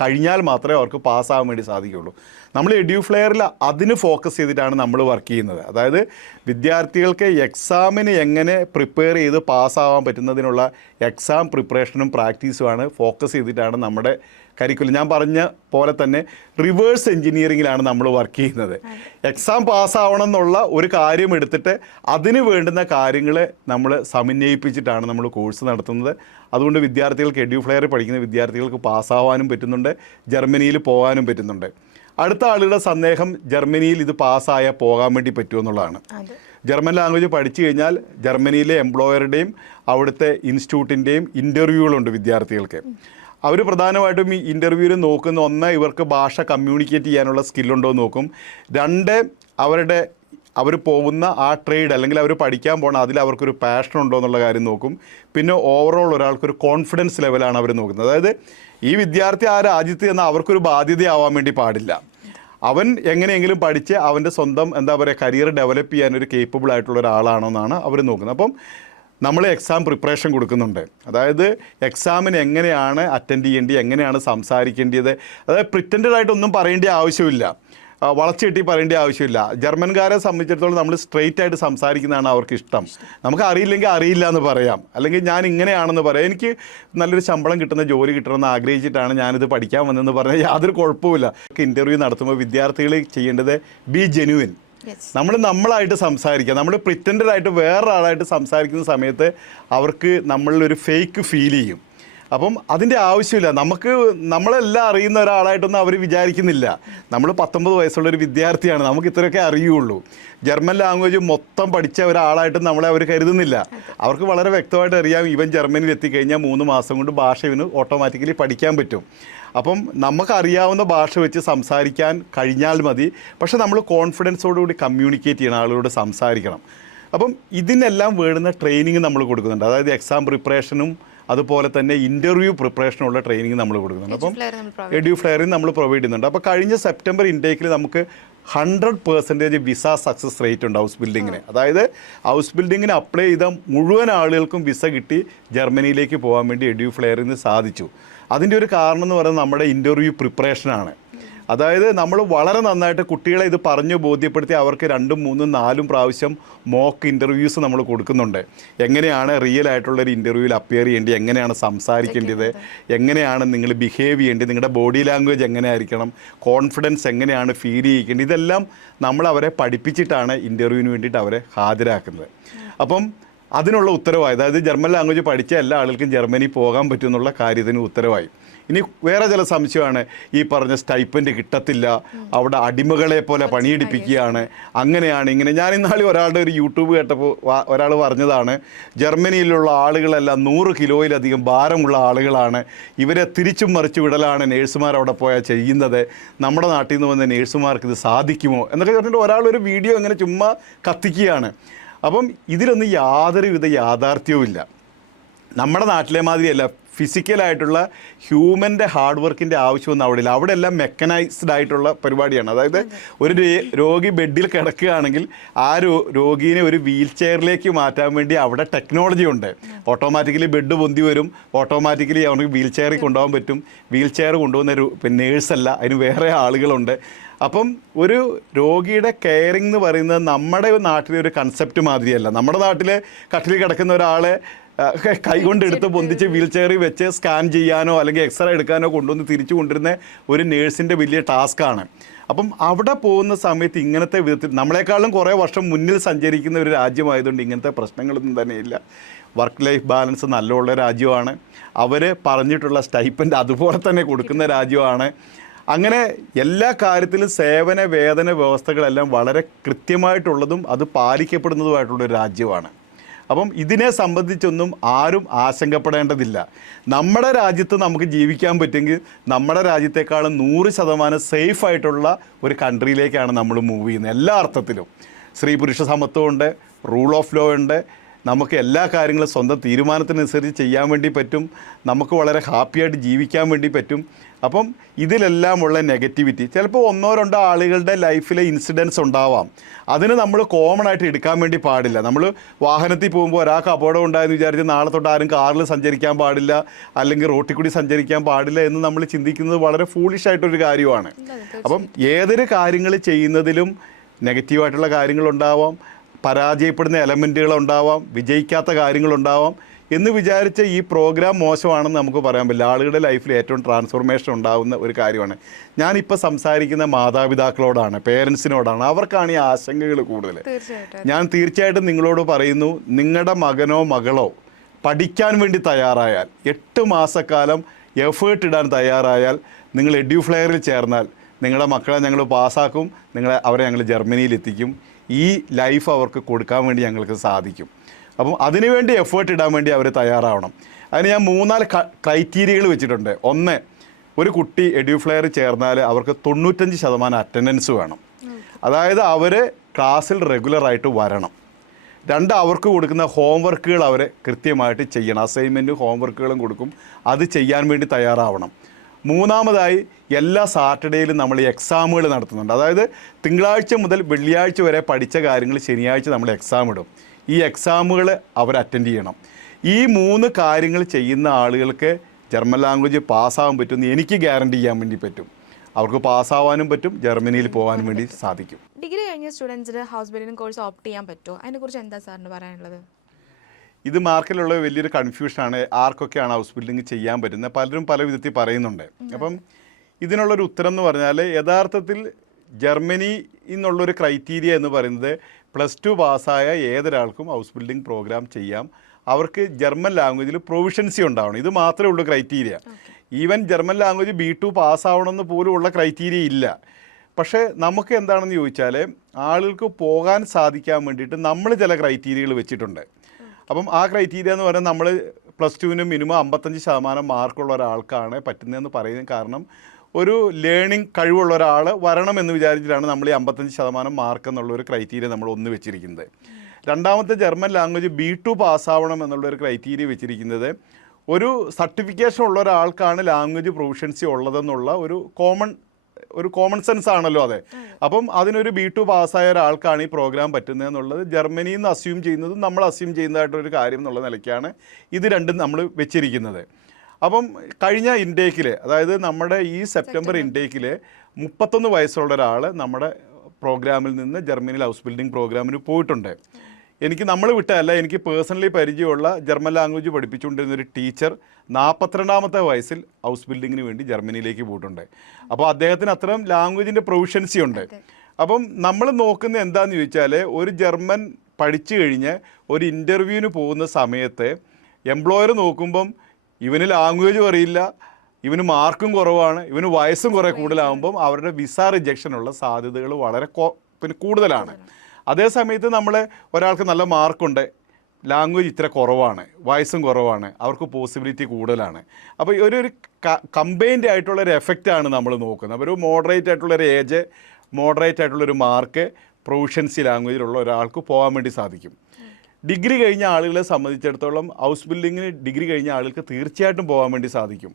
കഴിഞ്ഞാൽ മാത്രമേ അവർക്ക് പാസ്സാകാൻ വേണ്ടി സാധിക്കുകയുള്ളൂ. നമ്മൾ എഡ്യൂഫ്ലെയറിൽ അതിന് ഫോക്കസ് ചെയ്തിട്ടാണ് നമ്മൾ വർക്ക് ചെയ്യുന്നത്. അതായത് വിദ്യാർത്ഥികൾക്ക് എക്സാമിന് എങ്ങനെ പ്രിപ്പയർ ചെയ്ത് പാസ്സാവാൻ പറ്റുന്നതിനുള്ള എക്സാം പ്രിപ്പറേഷനും പ്രാക്ടീസുമാണ് ഫോക്കസ് ചെയ്തിട്ടാണ് നമ്മുടെ കരിക്കുലം. ഞാൻ പറഞ്ഞ പോലെ തന്നെ റിവേഴ്സ് എഞ്ചിനീയറിങ്ങിലാണ് നമ്മൾ വർക്ക് ചെയ്യുന്നത്. എക്സാം പാസ്സാവണം എന്നുള്ള ഒരു കാര്യം എടുത്തിട്ട് അതിന് വേണ്ടുന്ന കാര്യങ്ങൾ നമ്മൾ സമന്വയിപ്പിച്ചിട്ടാണ് നമ്മൾ കോഴ്സ് നടത്തുന്നത്. അതുകൊണ്ട് വിദ്യാർത്ഥികൾക്ക് എഡ്യൂഫ്ലെയർ പഠിക്കുന്ന വിദ്യാർത്ഥികൾക്ക് പാസ്സാവാനും പറ്റുന്നുണ്ട്, ജർമ്മനിയിൽ പോകാനും പറ്റുന്നുണ്ട്. അടുത്ത ആളുകളുടെ സന്ദേഹം, ജർമ്മനിയിൽ ഇത് പാസ്സായാൽ പോകാൻ വേണ്ടി പറ്റുമെന്നുള്ളതാണ്. ജർമ്മൻ ലാംഗ്വേജ് പഠിച്ചു കഴിഞ്ഞാൽ ജർമ്മനിയിലെ എംപ്ലോയറുടെയും അവിടുത്തെ ഇൻസ്റ്റിറ്റ്യൂട്ടിൻ്റെയും ഇൻ്റർവ്യൂകളുണ്ട് വിദ്യാർത്ഥികൾക്ക്. അവർ പ്രധാനമായിട്ടും ഈ ഇൻ്റർവ്യൂവിൽ നോക്കുന്ന, ഒന്ന്, ഇവർക്ക് ഭാഷ കമ്മ്യൂണിക്കേറ്റ് ചെയ്യാനുള്ള സ്കില്ലുണ്ടോ എന്ന് നോക്കും. രണ്ട്, അവർ പോകുന്ന ആ ട്രേഡ് അല്ലെങ്കിൽ അവർ പഠിക്കാൻ പോകണം അതിൽ അവർക്കൊരു പാഷൻ ഉണ്ടോ എന്നുള്ള കാര്യം നോക്കും. പിന്നെ ഓവറോൾ ഒരാൾക്കൊരു കോൺഫിഡൻസ് ലെവലാണ് അവർ നോക്കുന്നത്. അതായത് ഈ വിദ്യാർത്ഥി ആ രാജ്യത്ത് ചെന്ന് അവർക്കൊരു ബാധ്യതയാവാൻ വേണ്ടി പാടില്ല. അവൻ എങ്ങനെയെങ്കിലും പഠിച്ച് അവൻ്റെ സ്വന്തം എന്താ പറയുക കരിയർ ഡെവലപ്പ് ചെയ്യാനൊരു കേപ്പബിൾ ആയിട്ടുള്ള ഒരാളാണോ എന്നാണ് അവർ നോക്കുന്നത്. അപ്പം നമ്മൾ എക്സാം പ്രിപ്പറേഷൻ കൊടുക്കുന്നുണ്ട്. അതായത് എക്സാമിന് എങ്ങനെയാണ് അറ്റൻഡ് ചെയ്യേണ്ടത്, എങ്ങനെയാണ് സംസാരിക്കേണ്ടത്. അതായത് പ്രിറ്റൻഡഡ് ആയിട്ടൊന്നും പറയേണ്ട ആവശ്യമില്ല, വളച്ചെട്ടി പറയേണ്ട ആവശ്യമില്ല. ജർമ്മൻകാരെ സംബന്ധിച്ചിടത്തോളം നമ്മൾ സ്ട്രെയിറ്റ് ആയിട്ട് സംസാരിക്കുന്നതാണ് അവർക്ക് ഇഷ്ടം. നമുക്ക് അറിയില്ലെങ്കിൽ അറിയില്ല എന്ന് പറയാം, അല്ലെങ്കിൽ ഞാൻ ഇങ്ങനെയാണെന്ന് പറയാം. എനിക്ക് നല്ലൊരു ശമ്പളം കിട്ടുന്ന ജോലി കിട്ടണമെന്ന് ആഗ്രഹിച്ചിട്ടാണ് ഞാനിത് പഠിക്കാൻ വന്നതെന്ന് പറഞ്ഞാൽ യാതൊരു കുഴപ്പമില്ല. ഇൻ്റർവ്യൂ നടത്തുമ്പോൾ വിദ്യാർത്ഥികൾ ചെയ്യേണ്ടത് ബി ജെന്യുവിൻ. നമ്മളായിട്ട് സംസാരിക്കുക, നമ്മൾ പ്രിറ്റൻഡറായിട്ട് വേറൊരാളായിട്ട് സംസാരിക്കുന്ന സമയത്ത് അവർക്ക് നമ്മളിലൊരു ഫേക്ക് ഫീൽ ചെയ്യും. അപ്പം അതിൻ്റെ ആവശ്യമില്ല. നമ്മളെല്ലാം അറിയുന്ന ഒരാളായിട്ടൊന്നും അവർ വിചാരിക്കുന്നില്ല. നമ്മൾ 19 വയസ്സുള്ളൊരു വിദ്യാർത്ഥിയാണ്, നമുക്ക് ഇത്രയൊക്കെ അറിയുള്ളൂ. ജർമ്മൻ ലാംഗ്വേജ് മൊത്തം പഠിച്ച ഒരാളായിട്ട് നമ്മളെ അവർ കരുതുന്നില്ല. അവർക്ക് വളരെ വ്യക്തമായിട്ട് അറിയാം ഇവൻ ജർമ്മനിയിൽ എത്തിക്കഴിഞ്ഞാൽ 3 മാസം കൊണ്ട് ഭാഷ ഇവന് ഓട്ടോമാറ്റിക്കലി പഠിക്കാൻ പറ്റും. അപ്പം നമുക്കറിയാവുന്ന ഭാഷ വെച്ച് സംസാരിക്കാൻ കഴിഞ്ഞാൽ മതി. പക്ഷേ നമ്മൾ കോൺഫിഡൻസോടുകൂടി കമ്മ്യൂണിക്കേറ്റ് ചെയ്യണം, ആളുകളോട് സംസാരിക്കണം. അപ്പം ഇതിനെല്ലാം വേണ്ടുന്ന ട്രെയിനിങ് നമ്മൾ കൊടുക്കുന്നുണ്ട്. അതായത് എക്സാം പ്രിപ്പറേഷനും അതുപോലെ തന്നെ ഇൻ്റർവ്യൂ പ്രിപ്പറേഷനുള്ള ട്രെയിനിങ് നമ്മൾ കൊടുക്കുന്നുണ്ട്. അപ്പം എഡ്യൂഫ്ലെയറിൽ നമ്മൾ പ്രൊവൈഡ് ചെയ്യുന്നുണ്ട്. അപ്പോൾ കഴിഞ്ഞ സെപ്റ്റംബർ ഇൻടേക്കിൽ നമുക്ക് 100% വിസ സക്സസ് റേറ്റ് ഉണ്ട് ഹൗസ് ബിൽഡിങ്ങിന്. അതായത് ഹൗസ് ബിൽഡിങ്ങിന് അപ്ലൈ ചെയ്ത മുഴുവൻ ആളുകൾക്കും വിസ കിട്ടി ജർമ്മനിയിലേക്ക് പോകാൻ വേണ്ടി എഡ്യൂഫ്ലെയറിന് സാധിച്ചു. അതിൻ്റെ ഒരു കാരണം എന്ന് പറയുന്നത് നമ്മുടെ ഇൻ്റർവ്യൂ പ്രിപ്പറേഷനാണ്. അതായത് നമ്മൾ വളരെ നന്നായിട്ട് കുട്ടികളെ ഇത് പറഞ്ഞു ബോധ്യപ്പെടുത്തി അവർക്ക് 2, 3, 4 പ്രാവശ്യം മോക്ക് ഇൻ്റർവ്യൂസ് നമ്മൾ കൊടുക്കുന്നുണ്ട്. എങ്ങനെയാണ് റിയൽ ആയിട്ടുള്ളൊരു ഇൻ്റർവ്യൂവിൽ അപ്പിയർ ചെയ്യേണ്ടത്, എങ്ങനെയാണ് സംസാരിക്കേണ്ടത്, എങ്ങനെയാണ് നിങ്ങൾ ബിഹേവ് ചെയ്യേണ്ടത്, നിങ്ങളുടെ ബോഡി ലാംഗ്വേജ് എങ്ങനെയായിരിക്കണം, കോൺഫിഡൻസ് എങ്ങനെയാണ് ഫീൽ ചെയ്യേണ്ടത്, ഇതെല്ലാം നമ്മൾ അവരെ പഠിപ്പിച്ചിട്ടാണ് ഇൻ്റർവ്യൂവിന് വേണ്ടിയിട്ട് അവരെ ഹാജരാക്കുന്നത്. അപ്പം അതിനുള്ള ഉത്തരവായി, അതായത് ജർമ്മൻ ലാംഗ്വേജ് പഠിച്ച എല്ലാ ആളുകൾക്കും ജർമ്മനി പോകാൻ പറ്റുമെന്നുള്ള കാര്യത്തിന് ഉത്തരവായി. ഇനി വേറെ ചില സംശയമാണ്, ഈ പറഞ്ഞ സ്റ്റൈപ്പൻഡ് കിട്ടത്തില്ല, അവിടെ അടിമകളെ പോലെ പണിയെടുപ്പിക്കുകയാണ്, അങ്ങനെയാണ് ഇങ്ങനെ. ഞാൻ ഇന്നാളി ഒരാളുടെ ഒരു യൂട്യൂബ് കേട്ടപ്പോൾ ഒരാൾ പറഞ്ഞതാണ്, ജർമ്മനിയിലുള്ള ആളുകളെല്ലാം 100 കിലോയിലധികം ഭാരമുള്ള ആളുകളാണ്, ഇവരെ തിരിച്ചും മറിച്ചു വിടലാണ് നേഴ്സുമാർ അവിടെ പോയാൽ ചെയ്യുന്നത്, നമ്മുടെ നാട്ടിൽ നിന്ന് വന്ന നേഴ്സുമാർക്ക് ഇത് സാധിക്കുമോ എന്നൊക്കെ പറഞ്ഞിട്ട് ഒരാളൊരു വീഡിയോ ഇങ്ങനെ ചുമ്മാ കത്തിക്കുകയാണ്. അപ്പം ഇതിലൊന്നും യാതൊരുവിധ യാഥാർത്ഥ്യവും ഇല്ല. നമ്മുടെ നാട്ടിലെ മാതിരിയല്ല, ഫിസിക്കലായിട്ടുള്ള ഹ്യൂമൻ്റെ ഹാർഡ് വർക്കിൻ്റെ ആവശ്യമൊന്നും അവിടെ ഇല്ല. അവിടെ എല്ലാം മെക്കനൈസ്ഡ് ആയിട്ടുള്ള പരിപാടിയാണ്. അതായത് ഒരു രോഗി ബെഡിൽ കിടക്കുകയാണെങ്കിൽ ആ രോഗീനെ ഒരു വീൽ ചെയറിലേക്ക് മാറ്റാൻ വേണ്ടി അവിടെ ടെക്നോളജി ഉണ്ട്. ഓട്ടോമാറ്റിക്കലി ബെഡ് പൊന്തി വരും, ഓട്ടോമാറ്റിക്കലി അവർക്ക് വീൽ ചെയറിൽ കൊണ്ടുപോകാൻ പറ്റും. വീൽ ചെയർ കൊണ്ടുപോകുന്ന നേഴ്സല്ല, അതിന് വേറെ ആളുകളുണ്ട്. അപ്പം ഒരു രോഗിയുടെ കെയറിംഗ് എന്ന് പറയുന്നത് നമ്മുടെ നാട്ടിലെ ഒരു കൺസെപ്റ്റ് മാതിരിയല്ല. നമ്മുടെ നാട്ടിൽ കട്ടിലിൽ കിടക്കുന്ന ഒരാളെ കൈകൊണ്ടെടുത്ത് പൊന്തിച്ച് വീൽ ചെയറിൽ വെച്ച് സ്കാൻ ചെയ്യാനോ അല്ലെങ്കിൽ എക്സ്റേ എടുക്കാനോ കൊണ്ടുവന്ന് തിരിച്ചു കൊണ്ടിരുന്ന ഒരു നേഴ്സിൻ്റെ വലിയ ടാസ്ക്കാണ്. അപ്പം അവിടെ പോകുന്ന സമയത്ത് ഇങ്ങനത്തെ വിധത്തിൽ നമ്മളെക്കാളും കുറേ വർഷം മുന്നിൽ സഞ്ചരിക്കുന്ന ഒരു രാജ്യമായതുകൊണ്ട് ഇങ്ങനത്തെ പ്രശ്നങ്ങളൊന്നും തന്നെയില്ല. വർക്ക് ലൈഫ് ബാലൻസ് നല്ലുള്ള രാജ്യമാണ്. അവർ പറഞ്ഞിട്ടുള്ള സ്റ്റൈപ്പൻഡ് അതുപോലെ തന്നെ കൊടുക്കുന്ന രാജ്യമാണ്. അങ്ങനെ എല്ലാ കാര്യത്തിലും സേവന വേതന വ്യവസ്ഥകളെല്ലാം വളരെ കൃത്യമായിട്ടുള്ളതും അത് പാലിക്കപ്പെടുന്നതുമായിട്ടുള്ളൊരു രാജ്യമാണ്. അപ്പം ഇതിനെ സംബന്ധിച്ചൊന്നും ആരും ആശങ്കപ്പെടേണ്ടതില്ല. നമ്മുടെ രാജ്യത്ത് നമുക്ക് ജീവിക്കാൻ പറ്റുമെങ്കിൽ നമ്മുടെ രാജ്യത്തെക്കാളും 100% സേഫായിട്ടുള്ള ഒരു കൺട്രിയിലേക്കാണ് നമ്മൾ മൂവ് ചെയ്യുന്നത്. എല്ലാ അർത്ഥത്തിലും സ്ത്രീ പുരുഷ സമത്വമുണ്ട്, റൂൾ ഓഫ് ലോ ഉണ്ട്, നമുക്ക് എല്ലാ കാര്യങ്ങളും സ്വന്തം തീരുമാനത്തിനനുസരിച്ച് ചെയ്യാൻ വേണ്ടി പറ്റും, നമുക്ക് വളരെ ഹാപ്പിയായിട്ട് ജീവിക്കാൻ വേണ്ടി പറ്റും. അപ്പം ഇതിലെല്ലാമുള്ള നെഗറ്റിവിറ്റി ചിലപ്പോൾ 1-2 ആളുകളുടെ ലൈഫിലെ ഇൻസിഡൻസ് ഉണ്ടാവാം. അതിന് നമ്മൾ കോമൺ ആയിട്ട് എടുക്കാൻ വേണ്ടി പാടില്ല. നമ്മൾ വാഹനത്തിൽ പോകുമ്പോൾ ഒരാൾക്ക് അപകടം ഉണ്ടായെന്ന് വിചാരിച്ച് നാളെ തൊട്ട് ആരും കാറിൽ സഞ്ചരിക്കാൻ പാടില്ല, അല്ലെങ്കിൽ റോട്ടിൽ കൂടി സഞ്ചരിക്കാൻ പാടില്ല എന്ന് നമ്മൾ ചിന്തിക്കുന്നത് വളരെ ഫൂളിഷായിട്ടൊരു കാര്യമാണ്. അപ്പം ഏതൊരു കാര്യങ്ങൾ ചെയ്യുന്നതിലും നെഗറ്റീവായിട്ടുള്ള കാര്യങ്ങളുണ്ടാവാം, പരാജയപ്പെടുന്ന എലമെൻറ്റുകളുണ്ടാവാം, വിജയിക്കാത്ത കാര്യങ്ങളുണ്ടാവാം. എന്ന് വിചാരിച്ച് ഈ പ്രോഗ്രാം മോശമാണെന്ന് നമുക്ക് പറയാൻ പറ്റില്ല. ആളുകളുടെ ലൈഫിൽ ഏറ്റവും ട്രാൻസ്ഫോർമേഷൻ ഉണ്ടാകുന്ന ഒരു കാര്യമാണ്. ഞാനിപ്പോൾ സംസാരിക്കുന്ന മാതാപിതാക്കളോടാണ്, പേരൻസിനോടാണ്. അവർക്കാണ് ഈ ആശങ്കകൾ കൂടുതൽ. ഞാൻ തീർച്ചയായിട്ടും നിങ്ങളോട് പറയുന്നു, നിങ്ങളുടെ മകനോ മകളോ പഠിക്കാൻ വേണ്ടി തയ്യാറായാൽ, 8 മാസക്കാലം എഫേർട്ട് ഇടാൻ തയ്യാറായാൽ, നിങ്ങൾ എഡ്യൂഫ്ലെയറിൽ ചേർന്നാൽ നിങ്ങളുടെ മക്കളെ ഞങ്ങൾ പാസ്സാക്കും, അവരെ ഞങ്ങൾ ജർമ്മനിയിൽ എത്തിക്കും. ഈ ലൈഫ് അവർക്ക് കൊടുക്കാൻ വേണ്ടി ഞങ്ങൾക്ക് സാധിക്കും. അപ്പം അതിനുവേണ്ടി എഫേർട്ട് ഇടാൻ വേണ്ടി അവർ തയ്യാറാവണം. അതിന് ഞാൻ 3-4 ക്രൈറ്റീരിയകൾ വെച്ചിട്ടുണ്ട്. 1, ഒരു കുട്ടി എഡ്യൂഫ്ലെയറിൽ ചേർന്നാൽ അവർക്ക് 95% അറ്റൻഡൻസ് വേണം. അതായത് അവർ ക്ലാസ്സിൽ റെഗുലറായിട്ട് വരണം. 2, അവർക്ക് കൊടുക്കുന്ന ഹോംവർക്കുകൾ അവർ കൃത്യമായിട്ട് ചെയ്യണം. അസൈൻമെൻറ്റും ഹോംവർക്കുകളും കൊടുക്കും, അത് ചെയ്യാൻ വേണ്ടി തയ്യാറാവണം. 3-മതായി എല്ലാ സാറ്റർഡേയിലും നമ്മൾ എക്സാമുകൾ നടത്തുന്നുണ്ട്. അതായത് തിങ്കളാഴ്ച മുതൽ വെള്ളിയാഴ്ച വരെ പഠിച്ച കാര്യങ്ങൾ ശനിയാഴ്ച നമ്മൾ എക്സാം ഇടും. ഈ എക്സാമുകൾ അവർ അറ്റൻഡ് ചെയ്യണം. ഈ 3 കാര്യങ്ങൾ ചെയ്യുന്ന ആളുകൾക്ക് ജർമ്മൻ ലാംഗ്വേജ് പാസ്സാവാൻ പറ്റുമെന്ന് എനിക്ക് ഗ്യാരണ്ടി ചെയ്യാൻ വേണ്ടി പറ്റും. അവർക്ക് പാസ്സാവാനും പറ്റും, ജർമ്മനിയിൽ പോകാനും വേണ്ടി സാധിക്കും. ഡിഗ്രി കഴിഞ്ഞ സ്റ്റുഡൻസിന് ഹൗസ് ബിൽഡിംഗ് കോഴ്സ് ഓപ്റ്റ് ചെയ്യാൻ പറ്റുമോ? അതിനെക്കുറിച്ച് എന്താ സാറിന് പറയാനുള്ളത്? ഇത് മാർക്കറ്റിലുള്ള വലിയൊരു കൺഫ്യൂഷനാണ്. ആർക്കൊക്കെയാണ് ഹൗസ് ബിൽഡിംഗ് ചെയ്യാൻ പറ്റുന്നത്? പലരും പല വിധത്തിൽ പറയുന്നുണ്ട്. അപ്പം ഇതിനുള്ളൊരു ഉത്തരം എന്ന് പറഞ്ഞാൽ, യഥാർത്ഥത്തിൽ ജർമ്മനി എന്നുള്ളൊരു ക്രൈറ്റീരിയ എന്ന് പറയുന്നത് +2 പാസ്സായ ഏതൊരാൾക്കും ഹൗസ് ബിൽഡിംഗ് പ്രോഗ്രാം ചെയ്യാം. അവർക്ക് ജർമ്മൻ ലാംഗ്വേജിൽ പ്രൊവിഷൻസി ഉണ്ടാവണം. ഇത് മാത്രമേ ഉള്ളൂ criteria. Even German language B2 പാസ്സാവണമെന്ന് പോലും ഉള്ള ക്രൈറ്റീരിയ ഇല്ല. പക്ഷേ നമുക്ക് എന്താണെന്ന് ചോദിച്ചാൽ ആളുകൾക്ക് പോകാൻ സാധിക്കാൻ വേണ്ടിയിട്ട് നമ്മൾ ചില ക്രൈറ്റീരിയകൾ വെച്ചിട്ടുണ്ട്. അപ്പം ആ ക്രൈറ്റീരിയ എന്ന് പറയുന്നത് നമ്മൾ +2-ന് മിനിമം 55% മാർക്കുള്ള ഒരാൾക്കാണ് പറ്റുന്നതെന്ന് പറയുന്നത്. കാരണം ഒരു ലേണിംഗ് കഴിവുള്ള ഒരാൾ വരണമെന്ന് വിചാരിച്ചിട്ടാണ് നമ്മൾ ഈ 55% മാർക്ക് എന്നുള്ളൊരു ക്രൈറ്റീരിയ നമ്മൾ ഒന്ന് വെച്ചിരിക്കുന്നത്. രണ്ടാമത്തെ ജർമ്മൻ ലാംഗ്വേജ് B2 പാസ്സാവണം എന്നുള്ളൊരു ക്രൈറ്റീരിയ വെച്ചിരിക്കുന്നത് ഒരു സർട്ടിഫിക്കേഷൻ ഉള്ള ഒരാൾക്കാണ് ലാംഗ്വേജ് പ്രൊഫഷൻസി ഉള്ളതെന്നുള്ള ഒരു കോമൺ സെൻസ് ആണല്ലോ അതെ. അപ്പം അതിനൊരു B2 പാസ്സായ ഒരാൾക്കാണ് ഈ പ്രോഗ്രാം പറ്റുന്നതെന്നുള്ളത് ജർമ്മനിയിൽ നിന്ന് അസ്യൂം ചെയ്യുന്നതും നമ്മൾ അസ്യൂം ചെയ്യുന്നതായിട്ടൊരു കാര്യം എന്നുള്ള നിലയ്ക്കാണ് ഇത് രണ്ടും നമ്മൾ വെച്ചിരിക്കുന്നത്. അപ്പം കഴിഞ്ഞ ഇൻടേക്കിൽ, അതായത് നമ്മുടെ ഈ സെപ്റ്റംബർ ഇൻടേക്കിൽ 31 വയസ്സുള്ള ഒരാൾ നമ്മുടെ പ്രോഗ്രാമിൽ നിന്ന് ജർമ്മനിയിൽ ഹൗസ് ബിൽഡിംഗ് പ്രോഗ്രാമിന് പോയിട്ടുണ്ട്. നമ്മൾ വിട്ടതല്ല, എനിക്ക് പേഴ്സണലി പരിചയമുള്ള ജർമ്മൻ ലാംഗ്വേജ് പഠിപ്പിച്ചുകൊണ്ടിരുന്നൊരു ടീച്ചർ 42-ാമത്തെ വയസ്സിൽ ഹൗസ് ബിൽഡിങ്ങിന് വേണ്ടി ജർമ്മനിയിലേക്ക് പോയിട്ടുണ്ട്. അപ്പോൾ അദ്ദേഹത്തിന് അത്തരം ലാംഗ്വേജിൻ്റെ പ്രൊവിഷൻസി ഉണ്ട്. അപ്പം നമ്മൾ നോക്കുന്നത് എന്താണെന്ന് ചോദിച്ചാൽ ഒരു ജർമ്മൻ പഠിച്ചു കഴിഞ്ഞ് ഒരു ഇൻ്റർവ്യൂവിന് പോകുന്ന സമയത്ത് എംപ്ലോയർ നോക്കുമ്പം ഇവന് ലാംഗ്വേജും അറിയില്ല, ഇവന് മാർക്കും കുറവാണ്, ഇവന് വയസ്സും കുറേ കൂടുതലാകുമ്പം അവരുടെ വിസ റിജക്ഷനുള്ള സാധ്യതകൾ വളരെ കൂടുതലാണ്. അതേ സമയത്ത് ഒരാൾക്ക് നല്ല മാർക്കുണ്ട്, ലാംഗ്വേജ് ഇത്ര കുറവാണ്, വയസ്സും കുറവാണ്, അവർക്ക് പോസിബിലിറ്റി കൂടുതലാണ്. അപ്പോൾ ഒരു കമ്പൈൻഡ് ആയിട്ടുള്ളൊരു എഫക്റ്റാണ് നമ്മൾ നോക്കുന്നത്. അപ്പോൾ ഒരു മോഡറേറ്റ് ആയിട്ടുള്ളൊരു ഏജ്, മോഡറേറ്റ് ആയിട്ടുള്ളൊരു മാർക്ക്, പ്രൊവിഷൻസി ലാംഗ്വേജിലുള്ള ഒരാൾക്ക് പോകാൻ വേണ്ടി സാധിക്കും. ഡിഗ്രി കഴിഞ്ഞ ആളുകളെ സംബന്ധിച്ചിടത്തോളം ഹൗസ് ബിൽഡിങ്ങിന് ഡിഗ്രി കഴിഞ്ഞ ആളുകൾക്ക് തീർച്ചയായിട്ടും പോകാൻ വേണ്ടി സാധിക്കും.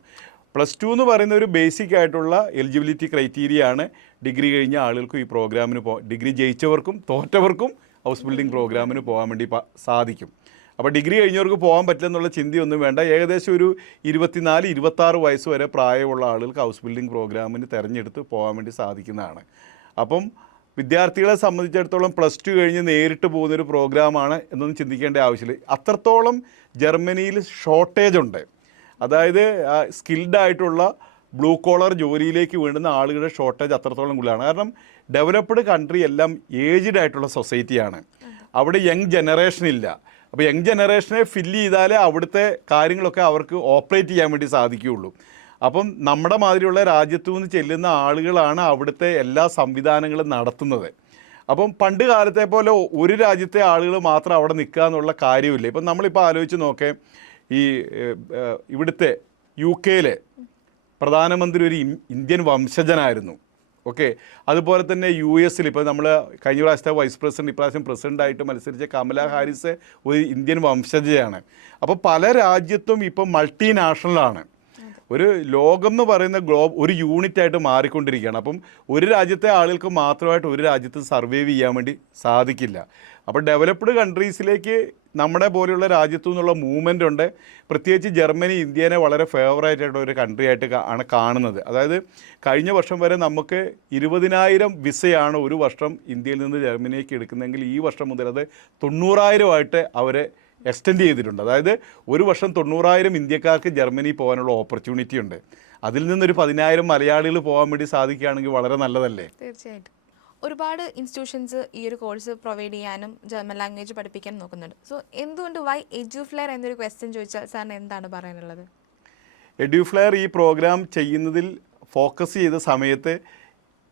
+2 എന്ന് പറയുന്ന ഒരു ബേസിക് ആയിട്ടുള്ള എലിജിബിലിറ്റി ക്രൈറ്റീരിയ ആണ്. ഡിഗ്രി കഴിഞ്ഞ ആളുകൾക്കും ഈ പ്രോഗ്രാമിന് ഡിഗ്രി ജയിച്ചവർക്കും തോറ്റവർക്കും ഹൗസ് ബിൽഡിംഗ് പ്രോഗ്രാമിന് പോകാൻ വേണ്ടി സാധിക്കും. അപ്പോൾ ഡിഗ്രി കഴിഞ്ഞവർക്ക് പോകാൻ പറ്റില്ലെന്നുള്ള ചിന്തയൊന്നും വേണ്ട. ഏകദേശം ഒരു 24-26 വയസ്സ് വരെ പ്രായമുള്ള ആളുകൾക്ക് ഹൗസ് ബിൽഡിംഗ് പ്രോഗ്രാമിന് തിരഞ്ഞെടുത്ത് പോകാൻ വേണ്ടി സാധിക്കുന്നതാണ്. അപ്പം വിദ്യാർത്ഥികളെ സംബന്ധിച്ചിടത്തോളം +2 കഴിഞ്ഞ് നേരിട്ട് പോകുന്നൊരു പ്രോഗ്രാമാണ് എന്നൊന്നും ചിന്തിക്കേണ്ട ആവശ്യമില്ല. അത്രത്തോളം ജർമ്മനിയിൽ ഷോർട്ടേജ് ഉണ്ട്. അതായത് സ്കിൽഡ് ആയിട്ടുള്ള ബ്ലൂ കോളർ ജോലിയിലേക്ക് വേണ്ടുന്ന ആളുകളുടെ ഷോർട്ടേജ് അത്രത്തോളം കൂടുതലാണ്. കാരണം ഡെവലപ്ഡ് കൺട്രി എല്ലാം ഏജ്ഡ് ആയിട്ടുള്ള സൊസൈറ്റിയാണ്. അവിടെ യങ് ജനറേഷൻ ഇല്ല. അപ്പോൾ യങ് ജനറേഷനെ ഫില്ല് ചെയ്താലേ അവിടുത്തെ കാര്യങ്ങളൊക്കെ അവർക്ക് ഓപ്പറേറ്റ് ചെയ്യാൻ വേണ്ടി സാധിക്കുകയുള്ളൂ. അപ്പം നമ്മുടെ മാതിരിയുള്ള രാജ്യത്തു നിന്ന് ചെല്ലുന്ന ആളുകളാണ് അവിടുത്തെ എല്ലാ സംവിധാനങ്ങളും നടത്തുന്നത്. അപ്പം പണ്ട് കാലത്തെ പോലെ ഒരു രാജ്യത്തെ ആളുകൾ മാത്രം അവിടെ നിൽക്കുക എന്നുള്ള കാര്യമില്ല. ഇപ്പം നമ്മളിപ്പോൾ ആലോചിച്ച് നോക്കേ, ഇവിടുത്തെ UK-യിലെ പ്രധാനമന്ത്രി ഒരു ഇന്ത്യൻ വംശജനായിരുന്നു. ഓക്കെ, അതുപോലെ തന്നെ US-ൽ ഇപ്പോൾ നമ്മൾ കഴിഞ്ഞ പ്രാവശ്യത്തെ വൈസ് പ്രസിഡന്റ്, ഇപ്രാവശ്യം പ്രസിഡൻ്റായിട്ട് മത്സരിച്ച കമല ഹാരിസ് ഒരു ഇന്ത്യൻ വംശജയാണ്. അപ്പോൾ പല രാജ്യത്തും ഇപ്പം മൾട്ടിനാഷണലാണ്. ഒരു ലോകം എന്ന് പറയുന്ന ഒരു യൂണിറ്റായിട്ട് മാറിക്കൊണ്ടിരിക്കുകയാണ്. അപ്പം ഒരു രാജ്യത്തെ ആളുകൾക്ക് മാത്രമായിട്ട് ഒരു രാജ്യത്ത് സർവൈവ് ചെയ്യാൻ വേണ്ടി സാധിക്കില്ല. അപ്പോൾ ഡെവലപ്ഡ് കൺട്രീസിലേക്ക് നമ്മുടെ പോലെയുള്ള രാജ്യത്തു നിന്നുള്ള മൂവ്മെൻ്റ് ഉണ്ട്. പ്രത്യേകിച്ച് ജർമ്മനി ഇന്ത്യനെ വളരെ ഫേവറേറ്റ് ആയിട്ടുള്ള ഒരു കൺട്രി ആയിട്ട് ആണ് കാണുന്നത്. അതായത് കഴിഞ്ഞ വർഷം വരെ നമുക്ക് 20,000 വിസയാണ് ഒരു വർഷം ഇന്ത്യയിൽ നിന്ന് ജർമ്മനിലേക്ക് എടുക്കുന്നതെങ്കിൽ ഈ വർഷം മുതൽ അത് 90,000 അവരെ എക്സ്റ്റെൻഡ് ചെയ്തിട്ടുണ്ട്. അതായത് ഒരു വർഷം 90,000 ഇന്ത്യക്കാർക്ക് ജർമ്മനി പോകാനുള്ള ഓപ്പർച്യൂണിറ്റി ഉണ്ട്. അതിൽ നിന്നൊരു 10,000 മലയാളികൾ പോകാൻ വേണ്ടി സാധിക്കുകയാണെങ്കിൽ വളരെ നല്ലതല്ലേ? തീർച്ചയായിട്ടും. ഒരുപാട് ഇൻസ്റ്റിറ്റ്യൂഷൻസ് ഈ ഒരു കോഴ്സ് പ്രൊവൈഡ് ചെയ്യാനും ജർമ്മൻ ലാംഗ്വേജ് പഠിപ്പിക്കാനും നോക്കുന്നുണ്ട്. സോ എന്തുകൊണ്ട് വൈ എഡ്യൂഫ്ലെയർ എന്നൊരു ക്വസ്റ്റ്യൻ ചോദിച്ചാൽ സാറിന് എന്താണ് പറയാനുള്ളത്? എഡ്യൂഫ്ലെയർ ഈ പ്രോഗ്രാം ചെയ്യുന്നതിൽ ഫോക്കസ് ചെയ്ത സമയത്ത്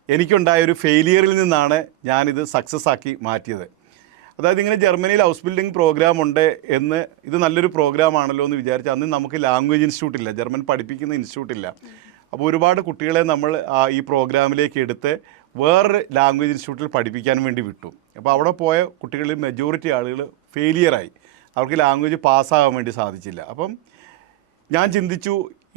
എനിക്കുണ്ടായൊരു ഫെയിലിയറിൽ നിന്നാണ് ഞാനിത് സക്സസ് ആക്കി മാറ്റിയത്. അതായത് ഇങ്ങനെ ജർമ്മനിയിൽ ഹൗസ് ബിൽഡിംഗ് പ്രോഗ്രാം ഉണ്ട് എന്ന്, ഇത് നല്ലൊരു പ്രോഗ്രാം ആണല്ലോ എന്ന് വിചാരിച്ച് അന്ന് നമുക്ക് ലാംഗ്വേജ് ഇൻസ്റ്റിറ്റ്യൂട്ട് ഇല്ല, ജർമ്മൻ പഠിപ്പിക്കുന്ന ഇൻസ്റ്റിറ്റ്യൂട്ട് ഇല്ല. അപ്പോൾ ഒരുപാട് കുട്ടികളെ നമ്മൾ ഈ പ്രോഗ്രാമിലേക്ക് എടുത്ത് വേറൊരു ലാംഗ്വേജ് ഇൻസ്റ്റിറ്റ്യൂട്ടിൽ പഠിപ്പിക്കാൻ വേണ്ടി വിട്ടു. അപ്പോൾ അവിടെ പോയ കുട്ടികളിൽ മെജോറിറ്റി ആളുകൾ ഫെയിലിയറായി, അവർക്ക് ലാംഗ്വേജ് പാസ്സാകാൻ വേണ്ടി സാധിച്ചില്ല. അപ്പം ഞാൻ ചിന്തിച്ചു,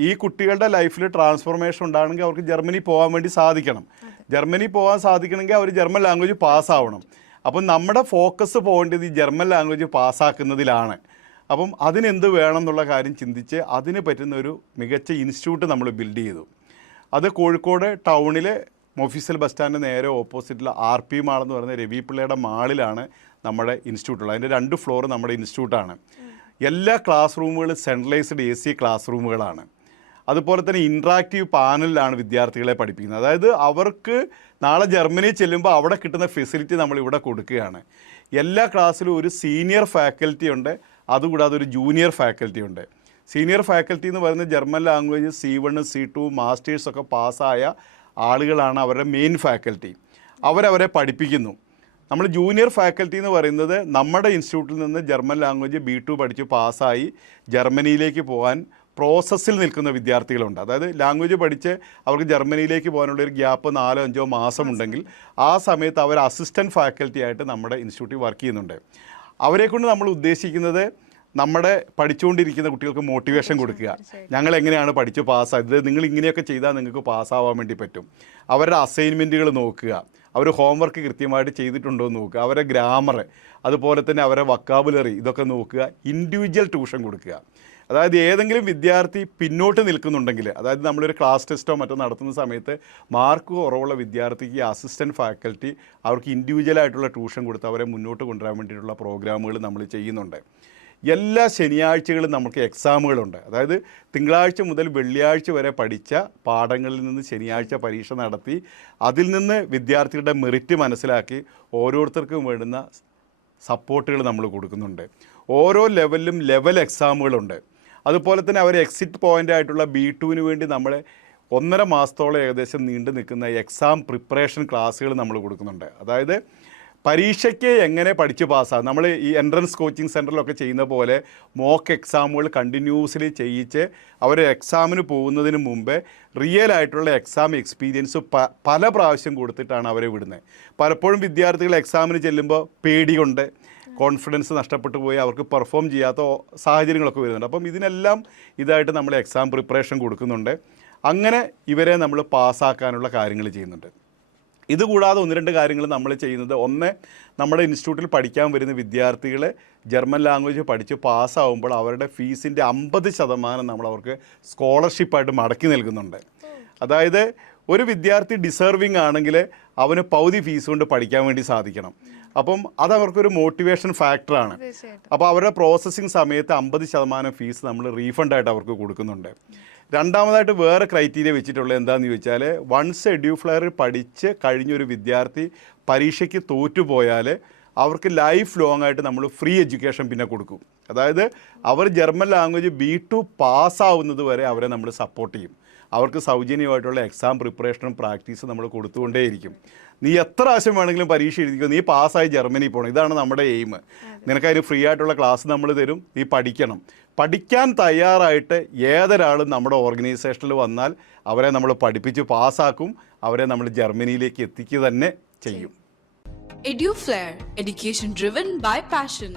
ഈ കുട്ടികളുടെ ലൈഫിൽ ട്രാൻസ്ഫോർമേഷൻ ഉണ്ടാകണമെങ്കിൽ അവർക്ക് ജർമ്മനി പോകാൻ വേണ്ടി സാധിക്കണം. ജർമ്മനി പോകാൻ സാധിക്കണമെങ്കിൽ അവർ ജർമ്മൻ ലാംഗ്വേജ് പാസ്സാവണം. അപ്പം നമ്മുടെ ഫോക്കസ് പോകേണ്ടത് ഈ ജർമ്മൻ ലാംഗ്വേജ് പാസ്സാക്കുന്നതിലാണ്. അപ്പം അതിനെന്ത് വേണം എന്നുള്ള കാര്യം ചിന്തിച്ച് അതിന് പറ്റുന്ന ഒരു മികച്ച ഇൻസ്റ്റിറ്റ്യൂട്ട് നമ്മൾ ബിൽഡ് ചെയ്തു. അത് കോഴിക്കോട് ടൗണിലെ മൊഫീസൽ ബസ് സ്റ്റാൻഡിന് നേരെ ഓപ്പോസിറ്റുള്ള RP മാൾ എന്ന് പറയുന്ന രവി പിള്ളയുടെ മാളിലാണ് നമ്മുടെ ഇൻസ്റ്റിറ്റ്യൂട്ടുള്ളത്. അതിൻ്റെ 2 ഫ്ലോർ നമ്മുടെ ഇൻസ്റ്റിറ്റ്യൂട്ടാണ്. എല്ലാ ക്ലാസ് റൂമുകളും സെൻട്രലൈസ്ഡ് AC ക്ലാസ് റൂമുകളാണ്. അതുപോലെ തന്നെ ഇൻട്രാക്റ്റീവ് പാനലിലാണ് വിദ്യാർത്ഥികളെ പഠിപ്പിക്കുന്നത്. അതായത് അവർക്ക് നാളെ ജർമ്മനി ചെല്ലുമ്പോൾ അവിടെ കിട്ടുന്ന ഫെസിലിറ്റി നമ്മളിവിടെ കൊടുക്കുകയാണ്. എല്ലാ ക്ലാസ്സിലും ഒരു സീനിയർ ഫാക്കൽറ്റി ഉണ്ട്, അതുകൂടാതെ ഒരു ജൂനിയർ ഫാക്കൽറ്റി ഉണ്ട്. സീനിയർ ഫാക്കൽറ്റി എന്ന് പറയുന്നത് ജർമ്മൻ ലാംഗ്വേജ് C1 C2 മാസ്റ്റേഴ്സൊക്കെ പാസ്സായ ആളുകളാണ് അവരുടെ മെയിൻ ഫാക്കൽറ്റി. അവരവരെ പഠിപ്പിക്കുന്നു. നമ്മൾ ജൂനിയർ ഫാക്കൽറ്റി എന്ന് പറയുന്നത് നമ്മുടെ ഇൻസ്റ്റിറ്റ്യൂട്ടിൽ നിന്ന് ജർമ്മൻ ലാംഗ്വേജ് B2 പഠിച്ച് പാസ്സായി ജർമ്മനിയിലേക്ക് പോകാൻ പ്രോസസ്സിൽ നിൽക്കുന്ന വിദ്യാർത്ഥികളുണ്ട്. അതായത് ലാംഗ്വേജ് പഠിച്ച് അവർക്ക് ജർമ്മനിയിലേക്ക് പോകാനുള്ള ഒരു ഗ്യാപ്പ് 4-5 മാസം ഉണ്ടെങ്കിൽ ആ സമയത്ത് അവർ അസിസ്റ്റൻറ്റ് ഫാക്കൽറ്റി ആയിട്ട് നമ്മുടെ ഇൻസ്റ്റിറ്റ്യൂട്ടിൽ വർക്ക് ചെയ്യുന്നുണ്ട്. അവരെക്കൊണ്ട് നമ്മൾ ഉദ്ദേശിക്കുന്നത് നമ്മുടെ പഠിച്ചുകൊണ്ടിരിക്കുന്ന കുട്ടികൾക്ക് മോട്ടിവേഷൻ കൊടുക്കുക. ഞങ്ങൾ എങ്ങനെയാണ് പഠിച്ച് പാസ്സായത്, നിങ്ങൾ ഇങ്ങനെയൊക്കെ ചെയ്താൽ നിങ്ങൾക്ക് പാസ്സാവാൻ വേണ്ടി പറ്റും. അവരുടെ അസൈൻമെൻറ്റുകൾ നോക്കുക, അവർ ഹോംവർക്ക് കൃത്യമായിട്ട് ചെയ്തിട്ടുണ്ടോ എന്ന് നോക്കുക, അവരുടെ ഗ്രാമർ, അതുപോലെ തന്നെ അവരുടെ വൊക്കാബുലറി ഇതൊക്കെ നോക്കുക. ഇൻഡിവിജ്വൽ ട്യൂഷൻ കൊടുക്കുക. അതായത് ഏതെങ്കിലും വിദ്യാർത്ഥി പിന്നോട്ട് നിൽക്കുന്നുണ്ടെങ്കിൽ, അതായത് നമ്മളൊരു ക്ലാസ് ടെസ്റ്റോ മറ്റോ നടത്തുന്ന സമയത്ത് മാർക്ക് കുറവുള്ള വിദ്യാർത്ഥിക്ക് അസിസ്റ്റൻറ്റ് ഫാക്കൽറ്റി അവർക്ക് ഇൻഡിവിജ്വലായിട്ടുള്ള ട്യൂഷൻ കൊടുത്ത് അവരെ മുന്നോട്ട് കൊണ്ടുവരാൻ വേണ്ടിയിട്ടുള്ള പ്രോഗ്രാമുകൾ നമ്മൾ ചെയ്യുന്നുണ്ട്. എല്ലാ ശനിയാഴ്ചകളും നമുക്ക് എക്സാമുകളുണ്ട്. അതായത് തിങ്കളാഴ്ച മുതൽ വെള്ളിയാഴ്ച വരെ പഠിച്ച പാഠങ്ങളിൽ നിന്ന് ശനിയാഴ്ച പരീക്ഷ നടത്തി അതിൽ നിന്ന് വിദ്യാർത്ഥികളുടെ മെറിറ്റ് മനസ്സിലാക്കി ഓരോരുത്തർക്കും വേണ്ടുന്ന സപ്പോർട്ടുകൾ നമ്മൾ കൊടുക്കുന്നുണ്ട്. ഓരോ ലെവലിലും ലെവൽ എക്സാമുകളുണ്ട്. അതുപോലെ തന്നെ അവർ എക്സിറ്റ് പോയിൻ്റ് ആയിട്ടുള്ള B2 വേണ്ടി നമ്മൾ 1.5 മാസത്തോളം ഏകദേശം നീണ്ടു നിൽക്കുന്ന എക്സാം പ്രിപ്പറേഷൻ ക്ലാസ്സുകൾ നമ്മൾ കൊടുക്കുന്നുണ്ട്. അതായത് പരീക്ഷയ്ക്ക് എങ്ങനെ പഠിച്ച് പാസ്സാകും, നമ്മൾ ഈ എൻട്രൻസ് കോച്ചിങ് സെൻറ്ററിലൊക്കെ ചെയ്യുന്ന പോലെ മോക്ക് എക്സാമുകൾ കണ്ടിന്യൂസ്ലി ചെയ്യിച്ച് അവർ എക്സാമിന് പോകുന്നതിന് മുമ്പേ റിയൽ ആയിട്ടുള്ള എക്സാം എക്സ്പീരിയൻസ് പല പ്രാവശ്യം കൊടുത്തിട്ടാണ് അവരെ വിടുന്നത്. പലപ്പോഴും വിദ്യാർത്ഥികൾ എക്സാമിന് ചെല്ലുമ്പോൾ പേടി കൊണ്ട് കോൺഫിഡൻസ് നഷ്ടപ്പെട്ടു പോയി അവർക്ക് പെർഫോം ചെയ്യാത്ത സാഹചര്യങ്ങളൊക്കെ വരുന്നുണ്ട്. അപ്പം ഇതിനെല്ലാം ഇതായിട്ട് നമ്മൾ എക്സാം പ്രിപ്പറേഷൻ കൊടുക്കുന്നുണ്ട്. അങ്ങനെ ഇവരെ നമ്മൾ പാസ്സാക്കാനുള്ള കാര്യങ്ങൾ ചെയ്യുന്നുണ്ട്. ഇതുകൂടാതെ 1-2 കാര്യങ്ങൾ നമ്മൾ ചെയ്യുന്നത്, ഒന്ന്, നമ്മുടെ ഇൻസ്റ്റിറ്റ്യൂട്ടിൽ പഠിക്കാൻ വരുന്ന വിദ്യാർത്ഥികൾ ജർമ്മൻ ലാംഗ്വേജ് പഠിച്ച് പാസ്സാവുമ്പോൾ അവരുടെ ഫീസിൻ്റെ 50% നമ്മൾ അവർക്ക് സ്കോളർഷിപ്പായിട്ട് മടക്കി നൽകുന്നുണ്ട്. അതായത് ഒരു വിദ്യാർത്ഥി ഡിസേർവിങ് ആണെങ്കിൽ അവന് പകുതി ഫീസ് കൊണ്ട് പഠിക്കാൻ വേണ്ടി സാധിക്കണം. അപ്പം അതവർക്കൊരു മോട്ടിവേഷൻ ഫാക്ടറാണ്. അപ്പോൾ അവരുടെ പ്രോസസ്സിങ് സമയത്ത് 50% ഫീസ് നമ്മൾ റീഫണ്ടായിട്ട് അവർക്ക് കൊടുക്കുന്നുണ്ട്. രണ്ടാമതായിട്ട് വേറെ ക്രൈറ്റീരിയ വെച്ചിട്ടുള്ളത് എന്താണെന്ന് ചോദിച്ചാൽ, വൺസ് എഡ്യൂഫ്ലെയർ പഠിച്ച് കഴിഞ്ഞൊരു വിദ്യാർത്ഥി പരീക്ഷയ്ക്ക് തോറ്റുപോയാൽ അവർക്ക് ലൈഫ് ലോങ് ആയിട്ട് നമ്മൾ ഫ്രീ എഡ്യൂക്കേഷൻ പിന്നെ കൊടുക്കും. അതായത് അവർ ജർമ്മൻ ലാംഗ്വേജ് B2 പാസ്സാവുന്നത് വരെ അവരെ നമ്മൾ സപ്പോർട്ട് ചെയ്യും. അവർക്ക് സൗജന്യമായിട്ടുള്ള എക്സാം പ്രിപ്പറേഷനും പ്രാക്ടീസും നമ്മൾ കൊടുത്തുകൊണ്ടേയിരിക്കും. നീ എത്ര പ്രാവശ്യം വേണമെങ്കിലും പരീക്ഷ എഴുതിക്കോ, നീ പാസ്സായി ജർമ്മനി പോകണം, ഇതാണ് നമ്മുടെ എയിം. നിനക്കതിന് ഫ്രീ ആയിട്ടുള്ള ക്ലാസ് നമ്മൾ തരും, നീ പഠിക്കണം. പഠിക്കാൻ തയ്യാറായിട്ട് ഏതൊരാളും നമ്മുടെ ഓർഗനൈസേഷനിൽ വന്നാൽ അവരെ നമ്മൾ പഠിപ്പിച്ച് പാസ്സാക്കും, അവരെ നമ്മൾ ജർമ്മനിയിലേക്ക് എത്തിക്കുക തന്നെ ചെയ്യും. EduFlair, education driven by passion.